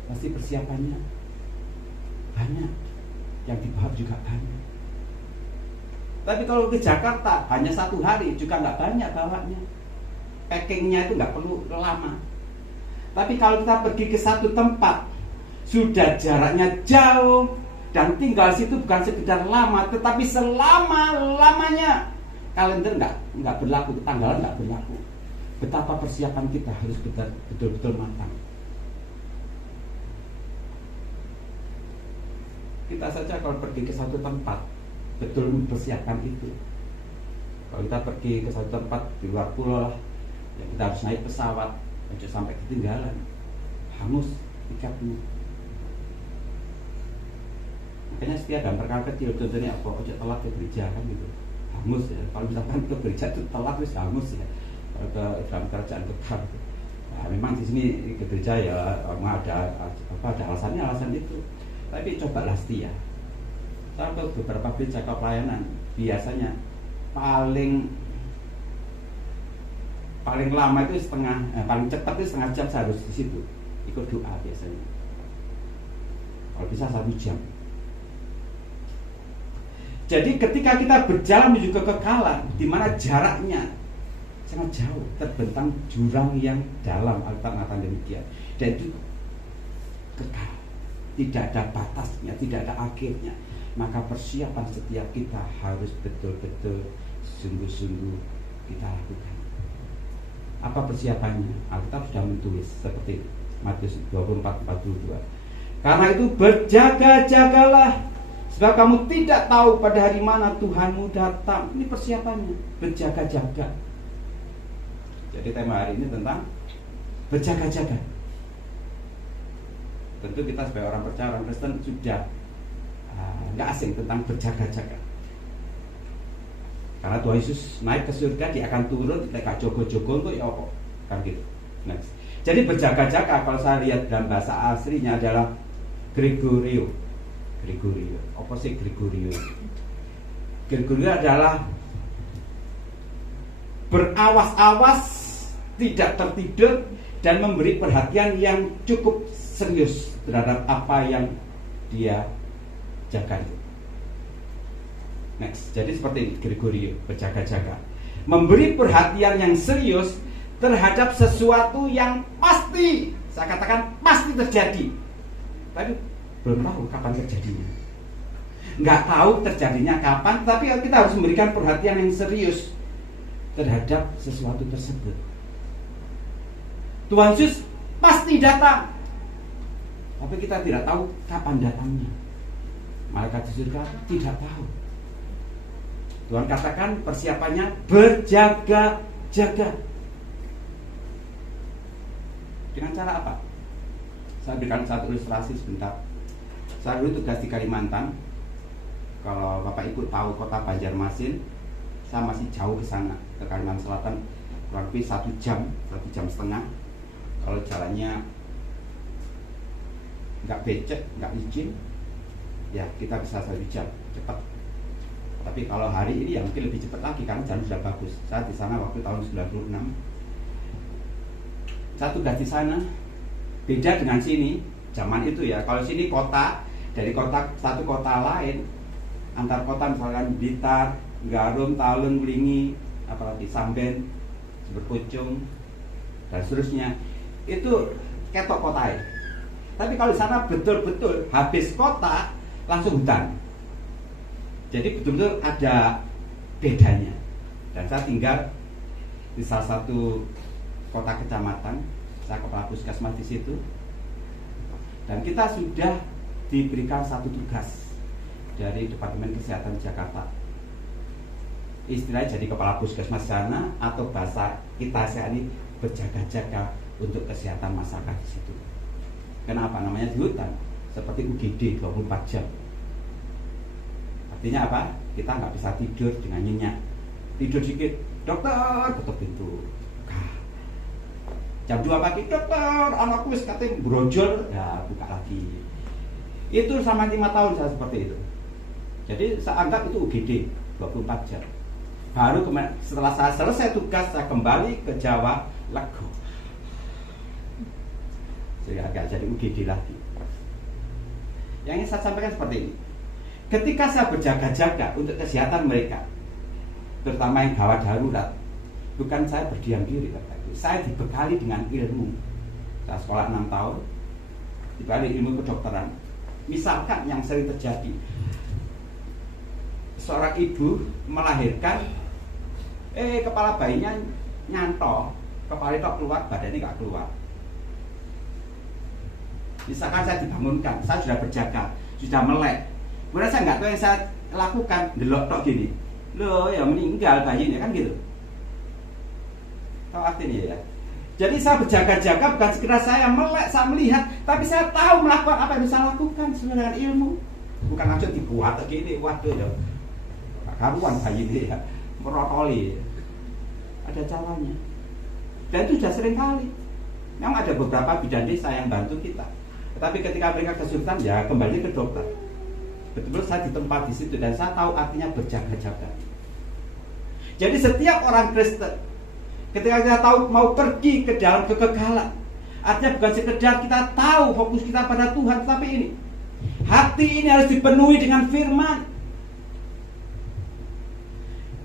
Pasti persiapannya banyak. yang dibawa juga banyak. Tapi kalau ke Jakarta hanya 1 hari juga nggak banyak bawanya. Packingnya itu nggak perlu lama. Tapi kalau kita pergi ke satu tempat, sudah jaraknya jauh dan tinggal situ bukan sekedar lama, tetapi selama-lamanya. Kalender nggak berlaku, tanggalan nggak berlaku. Betapa persiapan kita harus betul-betul matang. Kita saja kalau pergi ke satu tempat, betul mempersiapkan itu. Kalau kita pergi ke satu tempat di luar pulau lah, ya kita harus naik pesawat, aja sampai ketinggalan, hangus tiketnya. Makanya setiap dalam perkara kecil, contohnya apa, ojo telat ke gereja kan gitu, hangus ya. Kalau misalkan ke gereja itu telat wis hangus ya. Kalau ke dalam kerajaan Tuhan, nah, memang di sini ke gereja ya ada alasan itu. Tapi cobalah setia. Saya ke beberapa gereja pelayanan, biasanya paling lama itu paling cepat itu setengah jam saya harus di situ ikut doa biasanya. Kalau bisa 1 jam. Jadi ketika kita berjalan menuju kekekalan, di mana jaraknya sangat jauh, terbentang jurang yang dalam, Alkitab mengatakan demikian, dan itu kekal, tidak ada batasnya, tidak ada akhirnya. Maka persiapan setiap kita harus betul-betul sungguh-sungguh kita lakukan. Apa persiapannya? Alkitab sudah menulis seperti Matius 24:42. Karena itu berjaga-jagalah, sebab kamu tidak tahu pada hari mana Tuhanmu datang. Ini persiapannya, berjaga-jaga. Jadi tema hari ini tentang berjaga-jaga. Tentu kita sebagai orang percaya, orang Kristen sudah nggak asing tentang berjaga-jaga. Karena Tuhan Yesus naik ke surga, dia akan turun, kita gak jogo-jogo untuk ya apa? Kan gitu. Next. Jadi berjaga-jaga kalau saya lihat dalam bahasa aslinya adalah Gregorio. Apa sih Gregorio? Gregorio adalah berawas-awas, tidak tertidur, dan memberi perhatian yang cukup serius terhadap apa yang dia jaga itu. Next, jadi seperti ini Gregorio, berjaga-jaga, memberi perhatian yang serius terhadap sesuatu yang pasti, saya katakan pasti terjadi, tapi belum tahu kapan terjadinya. Nggak tahu terjadinya kapan, tapi kita harus memberikan perhatian yang serius terhadap sesuatu tersebut. Tuhan Yesus pasti datang, tapi kita tidak tahu kapan datangnya. Malaikat di surga tidak tahu. Tuhan katakan persiapannya berjaga-jaga. Dengan cara apa? Saya berikan satu ilustrasi sebentar. Saya dulu tugas di Kalimantan. Kalau Bapak Ibu tahu kota Banjarmasin, saya masih jauh ke sana, ke Kalimantan Selatan, kurang lebih 1 jam setengah. Kalau jalannya nggak becek, nggak licin, ya kita bisa 1 jam cepat. Tapi kalau hari ini ya mungkin lebih cepat lagi karena jalan sudah bagus. Saya di sana waktu tahun 96. Saya tugas di sana. Beda dengan sini, zaman itu ya. Kalau sini kota, dari kota satu kota lain, antar kota misalkan Blitar, Garum, Talun, Belingi, apalagi Samben, Berpucung, dan seterusnya. Itu ketok kota. Tapi kalau di sana betul-betul habis kota langsung hutan. Jadi betul-betul ada bedanya. Dan saya tinggal di salah satu kota kecamatan, saya kepala puskesmas di situ. Dan kita sudah diberikan satu tugas dari Departemen Kesehatan Jakarta. Istilahnya jadi kepala puskesmas sana, atau bahasa kita ini berjaga-jaga untuk kesehatan masyarakat di situ. Kenapa? Namanya di hutan, seperti UGD 24 jam. Artinya apa? Kita nggak bisa tidur dengan nyenyak. Tidur dikit, dokter, tutup pintu. Jam 2 pagi, dokter, anakku wis katanya brojol, ya buka lagi. Itu sama 5 tahun saya seperti itu. Jadi saya anggap itu UGD 24 jam. Baru setelah saya selesai tugas, saya kembali ke Jawa, lega. Jadi agak jadi UGD lagi. Yang ingin saya sampaikan seperti ini. Ketika saya berjaga-jaga untuk kesehatan mereka, terutama yang gawat darurat, bukan saya berdiam diri, saya dibekali dengan ilmu. Saya sekolah 6 tahun, dibalik ilmu kedokteran. Misalkan yang sering terjadi, seorang ibu melahirkan, kepala bayinya nyantol, kepala itu keluar, badannya nggak keluar. Misalkan saya dibangunkan, saya sudah berjaga, sudah melek, kemudian saya nggak tahu yang saya lakukan, delok tok gini, loh ya meninggal bayinya kan gitu. Tahu artinya ya? Jadi saya berjaga-jaga bukan sekedar saya melek, saya melihat, tapi saya tahu melakukan apa yang bisa lakukan sesuai dengan ilmu. Bukan langsung dibuat gini, waduh ya, karuan bayi ini ya, merotoli. Ada caranya. Dan itu sudah sering kali. Memang ada beberapa bidan desa yang bantu kita. Tetapi ketika mereka kesulitan, ya kembali ke dokter. Betul-betul saya di tempat di situ dan saya tahu artinya berjaga-jaga. Jadi setiap orang Kristen, ketika kita tahu mau pergi ke dalam kekekalan, artinya bukan sekedar kita tahu fokus kita pada Tuhan, tapi ini hati ini harus dipenuhi dengan firman.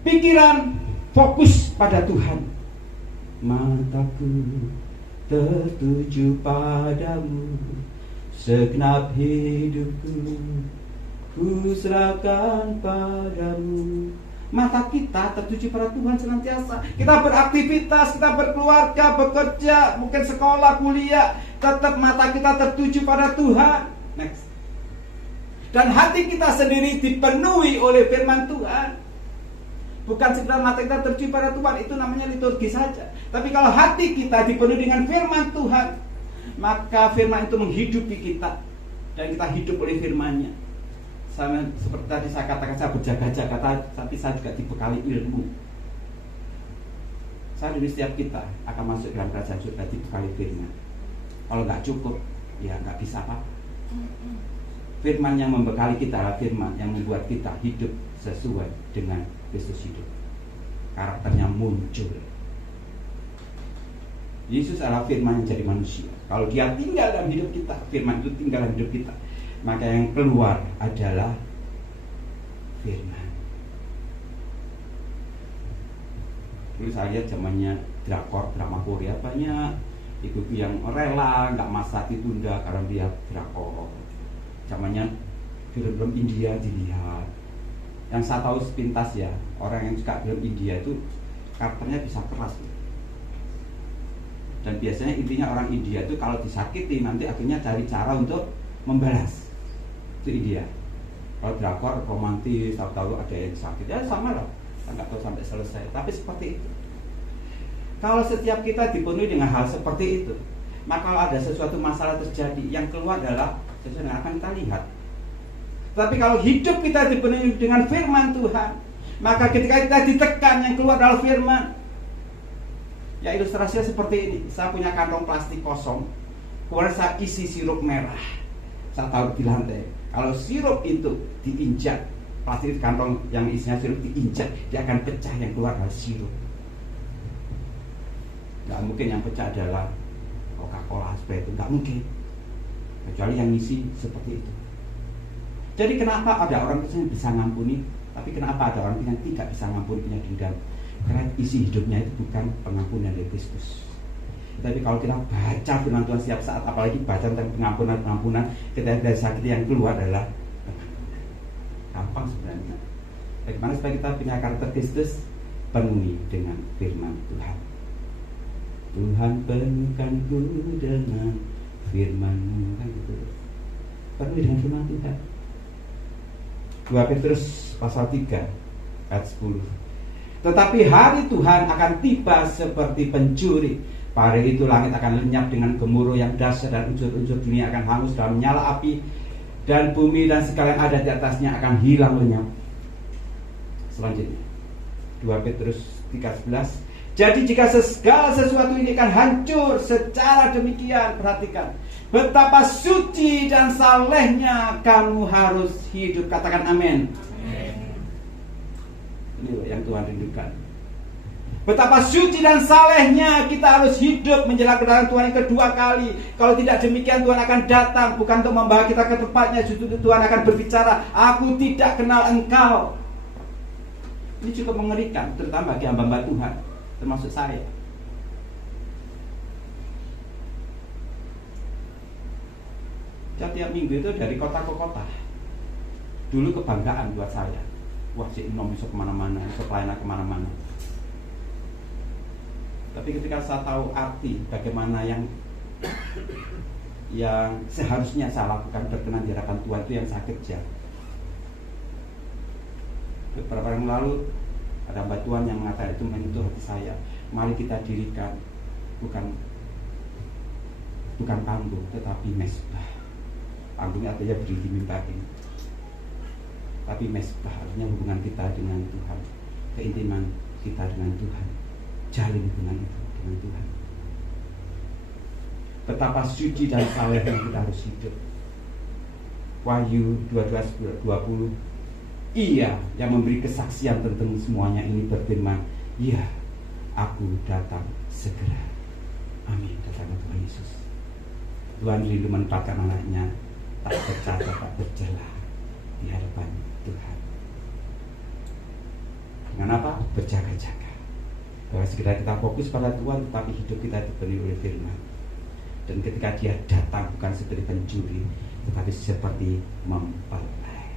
Pikiran fokus pada Tuhan. Mataku tertuju padamu, segenap hidupku ku serahkan padamu. Mata kita tertuju pada Tuhan senantiasa. Kita beraktivitas, kita berkeluarga, bekerja, mungkin sekolah, kuliah, tetap mata kita tertuju pada Tuhan. Next. Dan hati kita sendiri dipenuhi oleh firman Tuhan. Bukan sekedar mata kita tertuju pada Tuhan, itu namanya liturgi saja. Tapi kalau hati kita dipenuhi dengan firman Tuhan, maka firman itu menghidupi kita, dan kita hidup oleh firman-Nya. Sama seperti tadi saya katakan, saya berjaga-jaga, tapi saya juga dibekali ilmu. Saya dulu setiap kita akan masuk dalam kerajaan surga dibekali firman. Kalau nggak cukup, ya nggak bisa apa. Firman yang membekali kita adalah firman yang membuat kita hidup sesuai dengan Kristus hidup. Karakternya muncul. Yesus adalah firman yang jadi manusia. Kalau dia tinggal dalam hidup kita, firman itu tinggal dalam hidup kita, maka yang keluar adalah firman. Dulu saya lihat zamannya drakor, drama Korea, banyak ibu-ibu yang rela nggak masak ditunda karena dia drakor. Zamannya film-film India dilihat. Yang saya tahu sepintas ya, orang yang suka film India itu karakternya bisa keras. Dan biasanya intinya orang India itu kalau disakiti nanti akhirnya cari cara untuk membalas. Itu India. Kalau drakor romantis, tahu-tahu ada yang sakit, ya sama lah, nggak tahu sampai selesai. Tapi seperti itu. Kalau setiap kita dipenuhi dengan hal seperti itu, maka kalau ada sesuatu masalah terjadi, yang keluar adalah sesuatu yang akan kita lihat. Tapi kalau hidup kita dipenuhi dengan firman Tuhan, maka ketika kita ditekan, yang keluar adalah firman. Ya ilustrasinya seperti ini. Saya punya kantong plastik kosong, kemudian saya isi sirup merah, saya taruh di lantai. Kalau sirup itu diinjak, plastik kantong yang isinya sirup diinjak, dia akan pecah, yang keluar adalah sirup. Gak mungkin yang pecah adalah Coca-Cola seperti itu, gak mungkin. Kecuali yang isi seperti itu. Jadi kenapa ada orang yang bisa ngampuni, tapi kenapa ada orang yang tidak bisa ngampuni, punya dendam? Karena isi hidupnya itu bukan pengampunan dari Kristus. Tapi kalau kita baca firman Tuhan setiap saat, apalagi baca tentang pengampunan, kita dari sakit yang keluar adalah gampang sebenarnya. Bagaimana supaya kita punya karakter Kristus? Penuhi dengan firman Tuhan. Tuhan penuhkanku dengan firman-Mu, kan gitu. Penuhi dengan firman Tuhan. 2 Petrus pasal 3 ayat 10. Tetapi hari Tuhan akan tiba seperti pencuri. Pada itu langit akan lenyap dengan gemuruh yang dahsyat, dan unsur-unsur dunia akan hangus dalam nyala api, dan bumi dan segala yang ada di atasnya akan hilang lenyap. Selanjutnya 2 Petrus 3:11. Jadi jika segala sesuatu ini akan hancur secara demikian, perhatikan betapa suci dan salehnya kamu harus hidup. Katakan amin. Ini yang Tuhan rindukan. Betapa suci dan salehnya kita harus hidup menjelang kedatangan Tuhan yang kedua kali. Kalau tidak demikian Tuhan akan datang bukan untuk membawa kita ke tempatnya, justru Tuhan akan berbicara, aku tidak kenal engkau. Ini cukup mengerikan, terutama bagi hamba-hamba Tuhan, termasuk saya. Tiap minggu itu dari kota ke kota. Dulu kebanggaan buat saya. Wah, si Enom bisa kemana-mana, bisa pelayanan kemana-mana. Tapi ketika saya tahu arti bagaimana yang seharusnya saya lakukan berkenan di hadapan Tuhan, itu yang saya kejar. Beberapa hari lalu ada hamba Tuhan yang mengatakan itu menyentuh hati saya. Mari kita dirikan bukan panggung, tetapi mesbah. Panggungnya artinya berdiri di mimbar ini, tapi mesbah artinya hubungan kita dengan Tuhan, keintiman kita dengan Tuhan, jalin hubungan itu dengan Tuhan. Betapa suci dan salehnya kita harus hidup. Wahyu 12:20, Ia yang memberi kesaksian tentang semuanya ini berfirman, ya, aku datang segera. Amin. Datanglah Tuhan Yesus. Tuhan rindu menempatkan anaknya tak bercacat, tak bercela di hadapan Tuhan. Dengan apa? Berjaga-jaga. Bahwa segera kita fokus pada Tuhan, tetapi hidup kita dipenuhi oleh firman. Dan ketika Dia datang bukan seperti pencuri, tetapi seperti mempelai.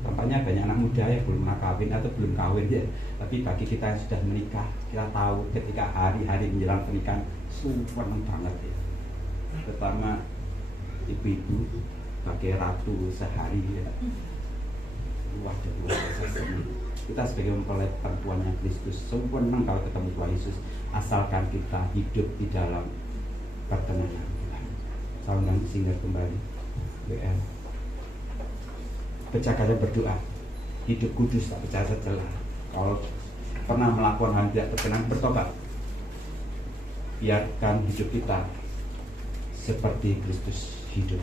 Tampaknya banyak anak muda yang belum pernah kawin atau belum kawin ya. Tapi bagi kita yang sudah menikah, kita tahu ketika hari-hari menjelang pernikahan seneng banget ya. Pertama ibu-ibu pakai ratu sehari ya. Wah, luar biasa senang. Kita sebagai mempelai perempuannya Kristus senang kalau ketemu Tuhan Yesus, asalkan kita hidup di dalam perkenanan Tuhan. Saya undang singer kembali WL. Berjaga berdoa, hidup kudus tak bercacat celah. Kalau pernah melakukan hal tidak berkenan, bertobat. Biarkan hidup kita seperti Kristus hidup,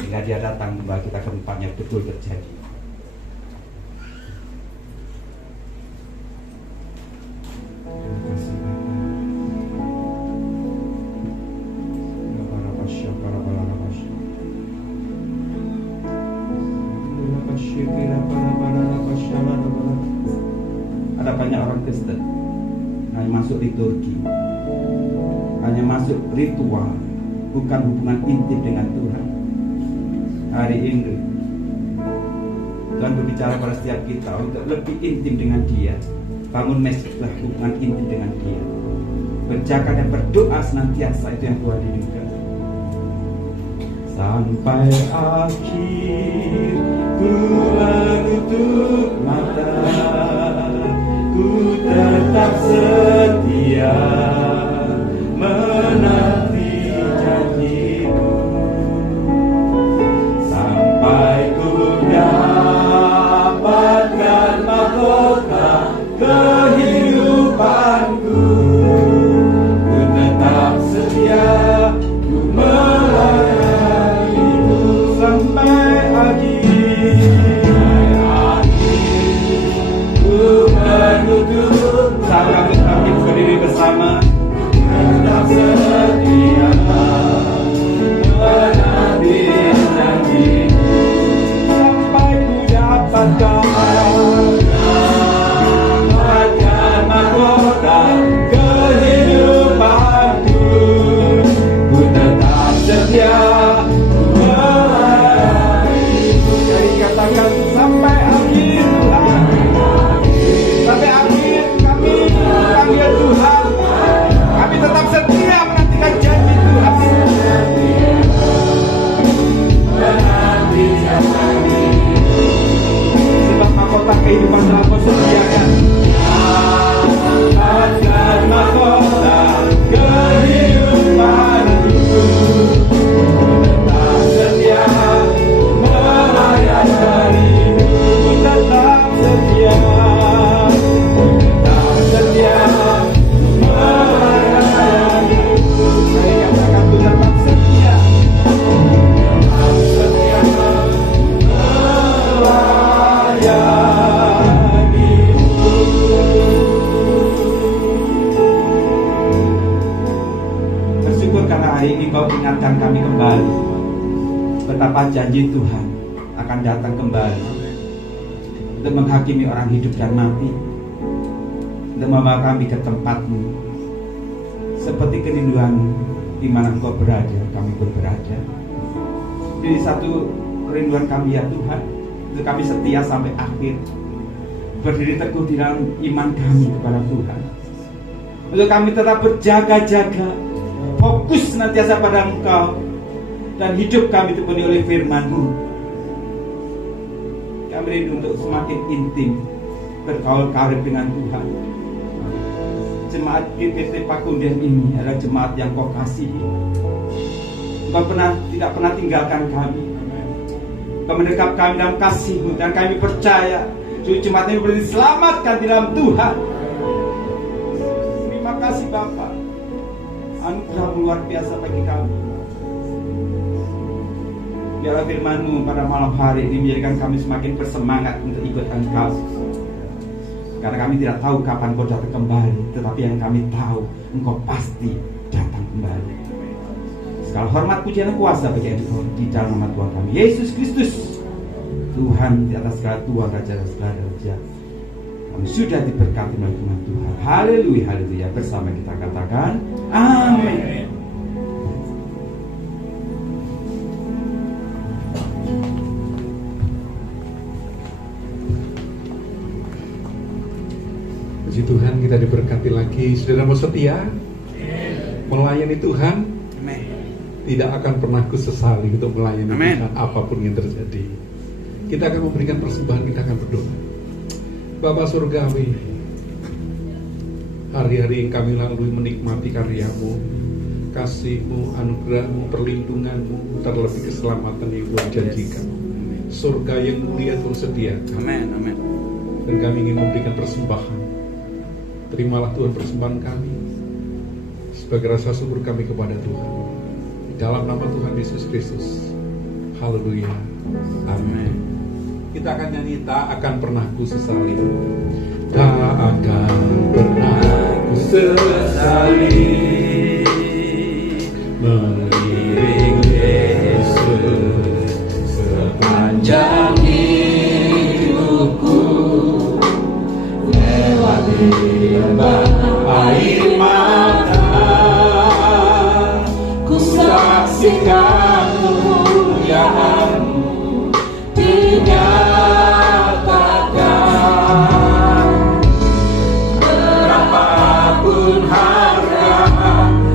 sehingga Dia datang membawa kita ke tempatnya betul terjadi. Ada banyak orang Kristen hanya masuk liturgi, hanya masuk ritual, bukan hubungan intim dengan Tuhan. Hari ini Tuhan berbicara pada setiap kita untuk lebih intim dengan Dia. Bangun mesbah hubungan intim dengan Dia. Berjaga dan berdoa senantiasa, itu yang Tuhan rindukan. Sampai akhir ku menutup mata, ku tetap setia menanti janji-Mu, sampai ku dapatkan mahkota kehidupanku. Ku tetap setia, ku melayani-Mu sampai akhir. Ku menutup, saat kami berdiri bersama, tetap setia menanti janji-Mu, sampai ku dapatkan mahkota kehidupanku. Ku tetap setia melayani-Mu. Jadi katakan sampai akhir Tuhan. Sampai akhir kami panggil Tuhan. Kami tetap setia menantikan janji Tuhan. Sebab mahkota kehidupan telah Kau sediakan. Akan mahkota kehidupanku. Tetap setia melayani-Mu. Tetap setia. Tetap setia melayani-Mu. Saya katakan ku tetap setia. Tetap setia melayani-Mu. ingatkan kami kembali betapa janji Tuhan akan datang kembali untuk menghakimi orang hidup dan mati, untuk membawa kami ke tempat-Mu. Seperti kerinduan-Mu, di mana Engkau berada, kami pun berada. Jadi satu kerinduan kami ya Tuhan, untuk kami setia sampai akhir, berdiri teguh di dalam iman kami kepada Tuhan, untuk kami tetap berjaga-jaga, fokus senantiasa pada Engkau, dan hidup kami dipenuhi oleh firman-Mu. Kami rindu untuk semakin intim bergaul karib dengan Tuhan. Jemaat GBT Pakunden ini adalah jemaat yang Kau kasihi. Engkau tidak pernah tinggalkan kami. Engkau mendekap kami dalam kasih-Mu, dan kami percaya jemaat ini boleh diselamatkan di dalam Tuhan. Terima kasih Bapa, anugerah-Mu luar biasa bagi kami. Biarlah firman-Mu pada malam hari ini menjadikan kami semakin bersemangat untuk ikut Engkau. Karena kami tidak tahu kapan Kau datang kembali, tetapi yang kami tahu Engkau pasti datang kembali. Segala hormat, pujian, dan kuasa bagi Engkau di dalam nama Tuhan kami Yesus Kristus, Tuhan di atas segala Tuhan, Raja dan segala Raja. Kami sudah diberkati oleh firman Tuhan. Haleluya, haleluya. Bersama kita katakan amin. Puji Tuhan, kita diberkati lagi. Saudara mau setia melayani Tuhan, tidak akan pernah kusesali untuk melayani Tuhan apapun yang terjadi. Kita akan memberikan persembahan, kita akan berdoa. Bapa Surgawi, hari-hari yang kami lalui menikmati karya-Mu, kasih-Mu, anugerah-Mu, perlindungan-Mu, terlebih keselamatan yang Tuhan janjikan. Surga yang mulia Tuhan sediakan. Amin. Dan kami ingin memberikan persembahan. Terimalah Tuhan persembahan kami sebagai rasa syukur kami kepada Tuhan. Di dalam nama Tuhan Yesus Kristus. Haleluya. Amin. Kita akan nyanyi tak akan pernah ku sesali. Tak akan pernah ku sesali mengiring Yesus sepanjang hidupku. Lewati air mata, ku saksikan kemuliaan-Mu dinyatakan. Berapapun harga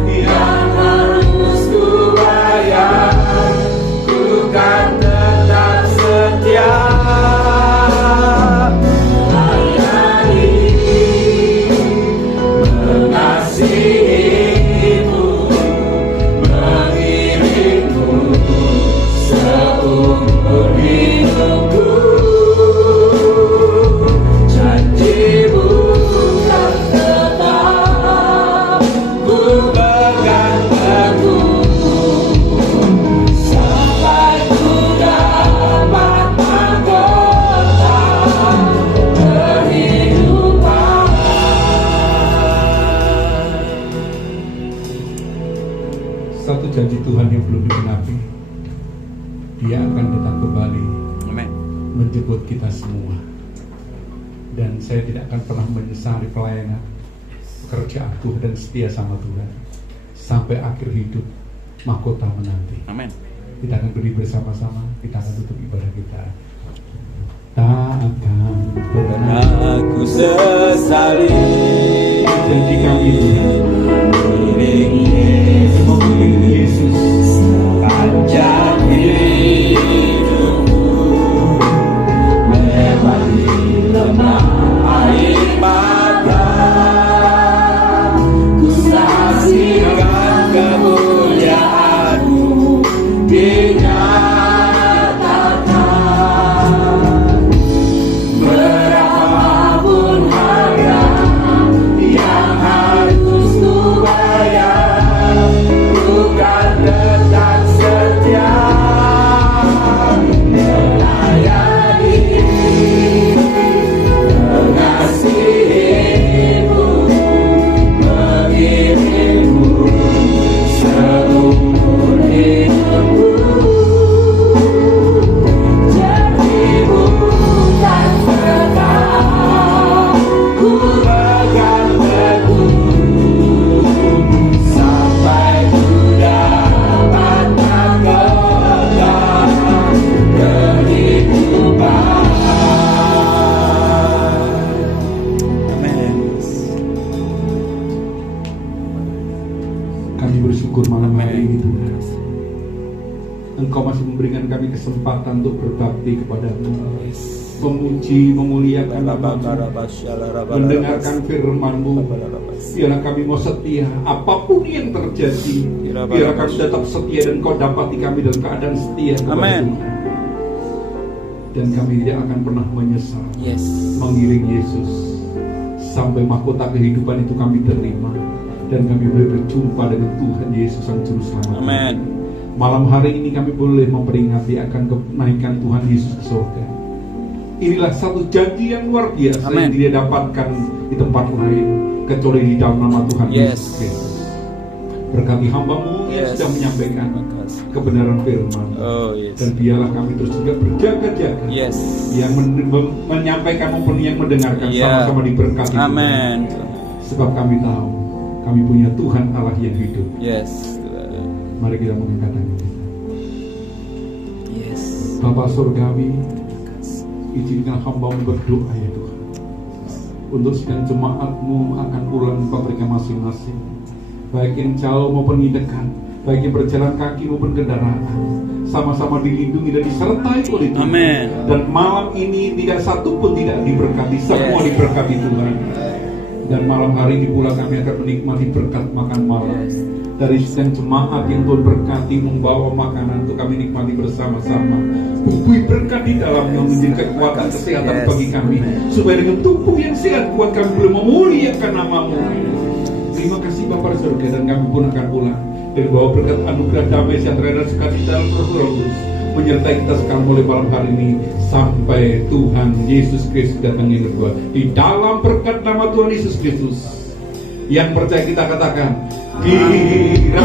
yang harus ku bayar, ku kan tetap setia. Satu janji Tuhan yang belum digenapi, Dia akan datang kembali menjemput kita semua. Dan saya tidak akan pernah menyesali pelayanan, pekerjaan Tuhan dan setia sama Tuhan sampai akhir hidup, mahkota menanti. Amin. Kita akan berdiri bersama-sama, kita akan tutup ibadah kita. Tak akan pernah Aku sesali janji kami iring Yesus panjang hidupku, lewati lemah air mata, ku saksikan kemuliaan-Mu dinyatakan. Berapapun harga kesempatan untuk berbakti kepadamu, memuji, memuliakan nama-Mu, mendengarkan firman-Mu. Biarlah kami mau setia apapun yang terjadi. Biarlah kami tetap setia dan Kau dapati kami dalam keadaan setia kepada Tuhan. Dan kami tidak akan pernah menyesal mengiring Yesus sampai mahkota kehidupan itu kami terima dan kami boleh berjumpa dengan Tuhan Yesus Sang Juru Selamat. Amin. Malam hari ini kami boleh memperingati akan kenaikan Tuhan Yesus ke surga. Inilah satu janji yang luar biasa yang tidak dapatkan di tempat lain kecuali di dalam nama Tuhan Yesus Kristus. Berkati hamba-Mu yang sudah menyampaikan kebenaran firman. Dan biarlah kami terus juga berjaga-jaga. Yang menyampaikan maupun yang mendengarkan sama-sama diberkati. Amin. Sebab kami tahu kami punya Tuhan Allah yang hidup. Mari kita mengangkat tangan kita. Bapa Surgawi, izinkan hamba-Mu berdoa ya Tuhan, untuk sedang jemaat-Mu akan pulang ke mereka masing-masing, baik yang jauh maupun yang dekat, baik yang berjalan kaki maupun kendaraan, sama-sama dilindungi dan disertai oleh Tuhan. Amin. Dan malam ini tidak satu pun tidak diberkati, semua diberkati Tuhan. Dan malam hari ini pula kami akan menikmati berkat makan malam dari sedang jemaat yang Tuhan berkati, membawa makanan untuk kami nikmati bersama-sama. Bubuhi berkat di dalamnya menjadi kekuatan kesehatan bagi kami, supaya dengan tubuh yang sehat kuat kami boleh memuliakan nama-Mu. Terima kasih Bapa di surga, dan kami pun akan pulang dan bawa berkat anugerah damai sejahtera dan sukacita dalam Roh Kudus menyertai kita sekarang mulai malam hari ini sampai Tuhan Yesus Kristus datang yang kedua. Di dalam berkat nama Tuhan Yesus Kristus, yang percaya kita katakan, kiranya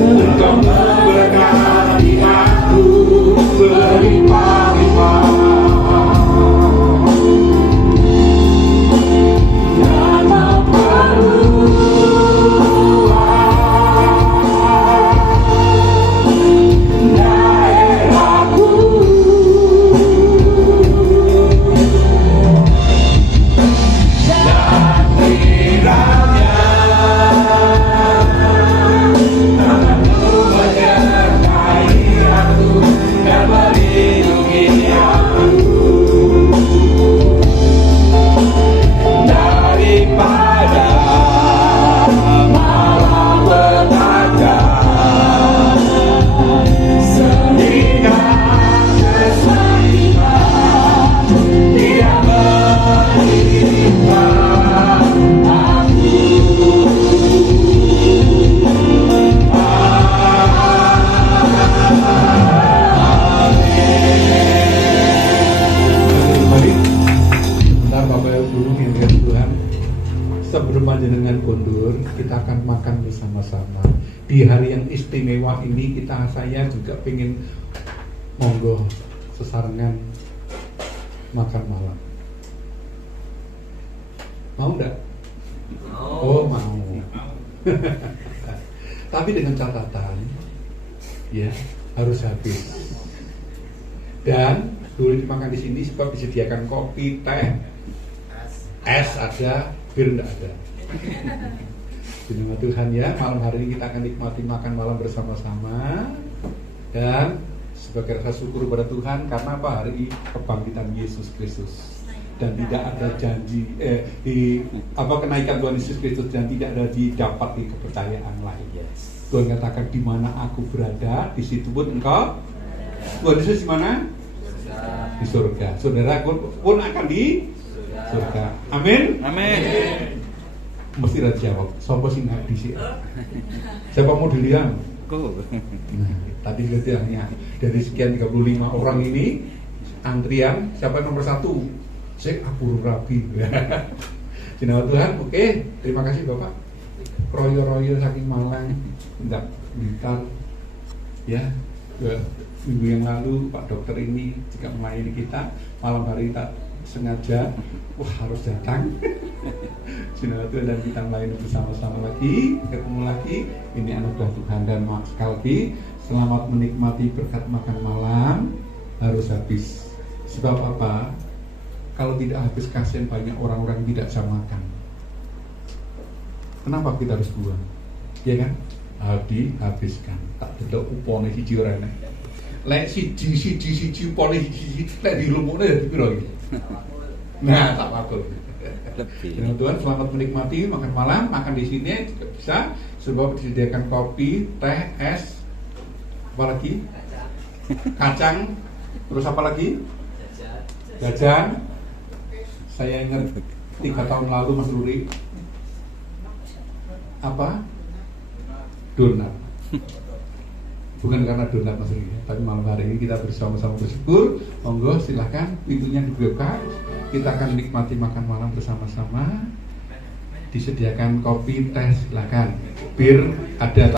Engkau memberkati aku berlimpah-limpah. Kita akan makan bersama-sama di hari yang istimewa ini. Saya juga pengen monggo sesarengan makan malam. Mau enggak? Oh mau. Tapi dengan catatan, ya harus habis. Dan boleh dimakan di sini sebab disediakan kopi, teh, es ada, bir enggak ada. Terima Tuhan ya, malam hari ini kita akan nikmati makan malam bersama-sama. Dan sebagai rasa syukur kepada Tuhan karena hari kebangkitan Yesus Kristus. Dan tidak ada janji kenaikan Tuhan Yesus Kristus, dan tidak ada didapat di kepercayaan lain. Tuhan katakan, di mana aku berada, di situ pun engkau. Tuhan Yesus di mana? Di surga. Saudara pun akan di surga. Amin. Amin. Mesti ada jawab. Sopo sing ngabdi sih? Siapa mau dilihat? Nah, tadi katanya dari sekian 35 orang ini antrian siapa nomor 1? Saya Abu Rabi. Jinawat Tuhan, oke. Terima kasih Bapak. Royo-royo saking Malang, enggak Blitar. Ya, minggu yang lalu Pak Dokter ini juga melayani kita. Malam hari tak sengaja, harus datang. Jinawat Tuhan, dan kita melayani bersama-sama lagi, ketemu lagi. Ini anugerah Tuhan, dan sekali lagi selamat menikmati berkat makan malam. Harus habis. Sebab apa? Kalau tidak habis, kasihan banyak orang-orang tidak bisa makan. Kenapa kita harus buang? Ya kan? habiskan. Tak delok upone siji ora enek. Lek siji upone siji lek dilumukne dadi piro iki? Nah, tak wakul. Lebih. Tuhan selamat menikmati makan malam, makan di sini juga bisa sebab disediakan kopi, teh, es, apa lagi? Kacang, terus apa lagi? Jajan. Saya ingat 3 tahun lalu Mas Ruri apa? Donat. Bukan karena donat Mas Ruri, tapi malam hari ini kita bersama-sama bersyukur. Monggo silahkan pintunya dibuka. Kita akan nikmati makan malam bersama-sama. Disediakan kopi, teh, silahkan. Bir ada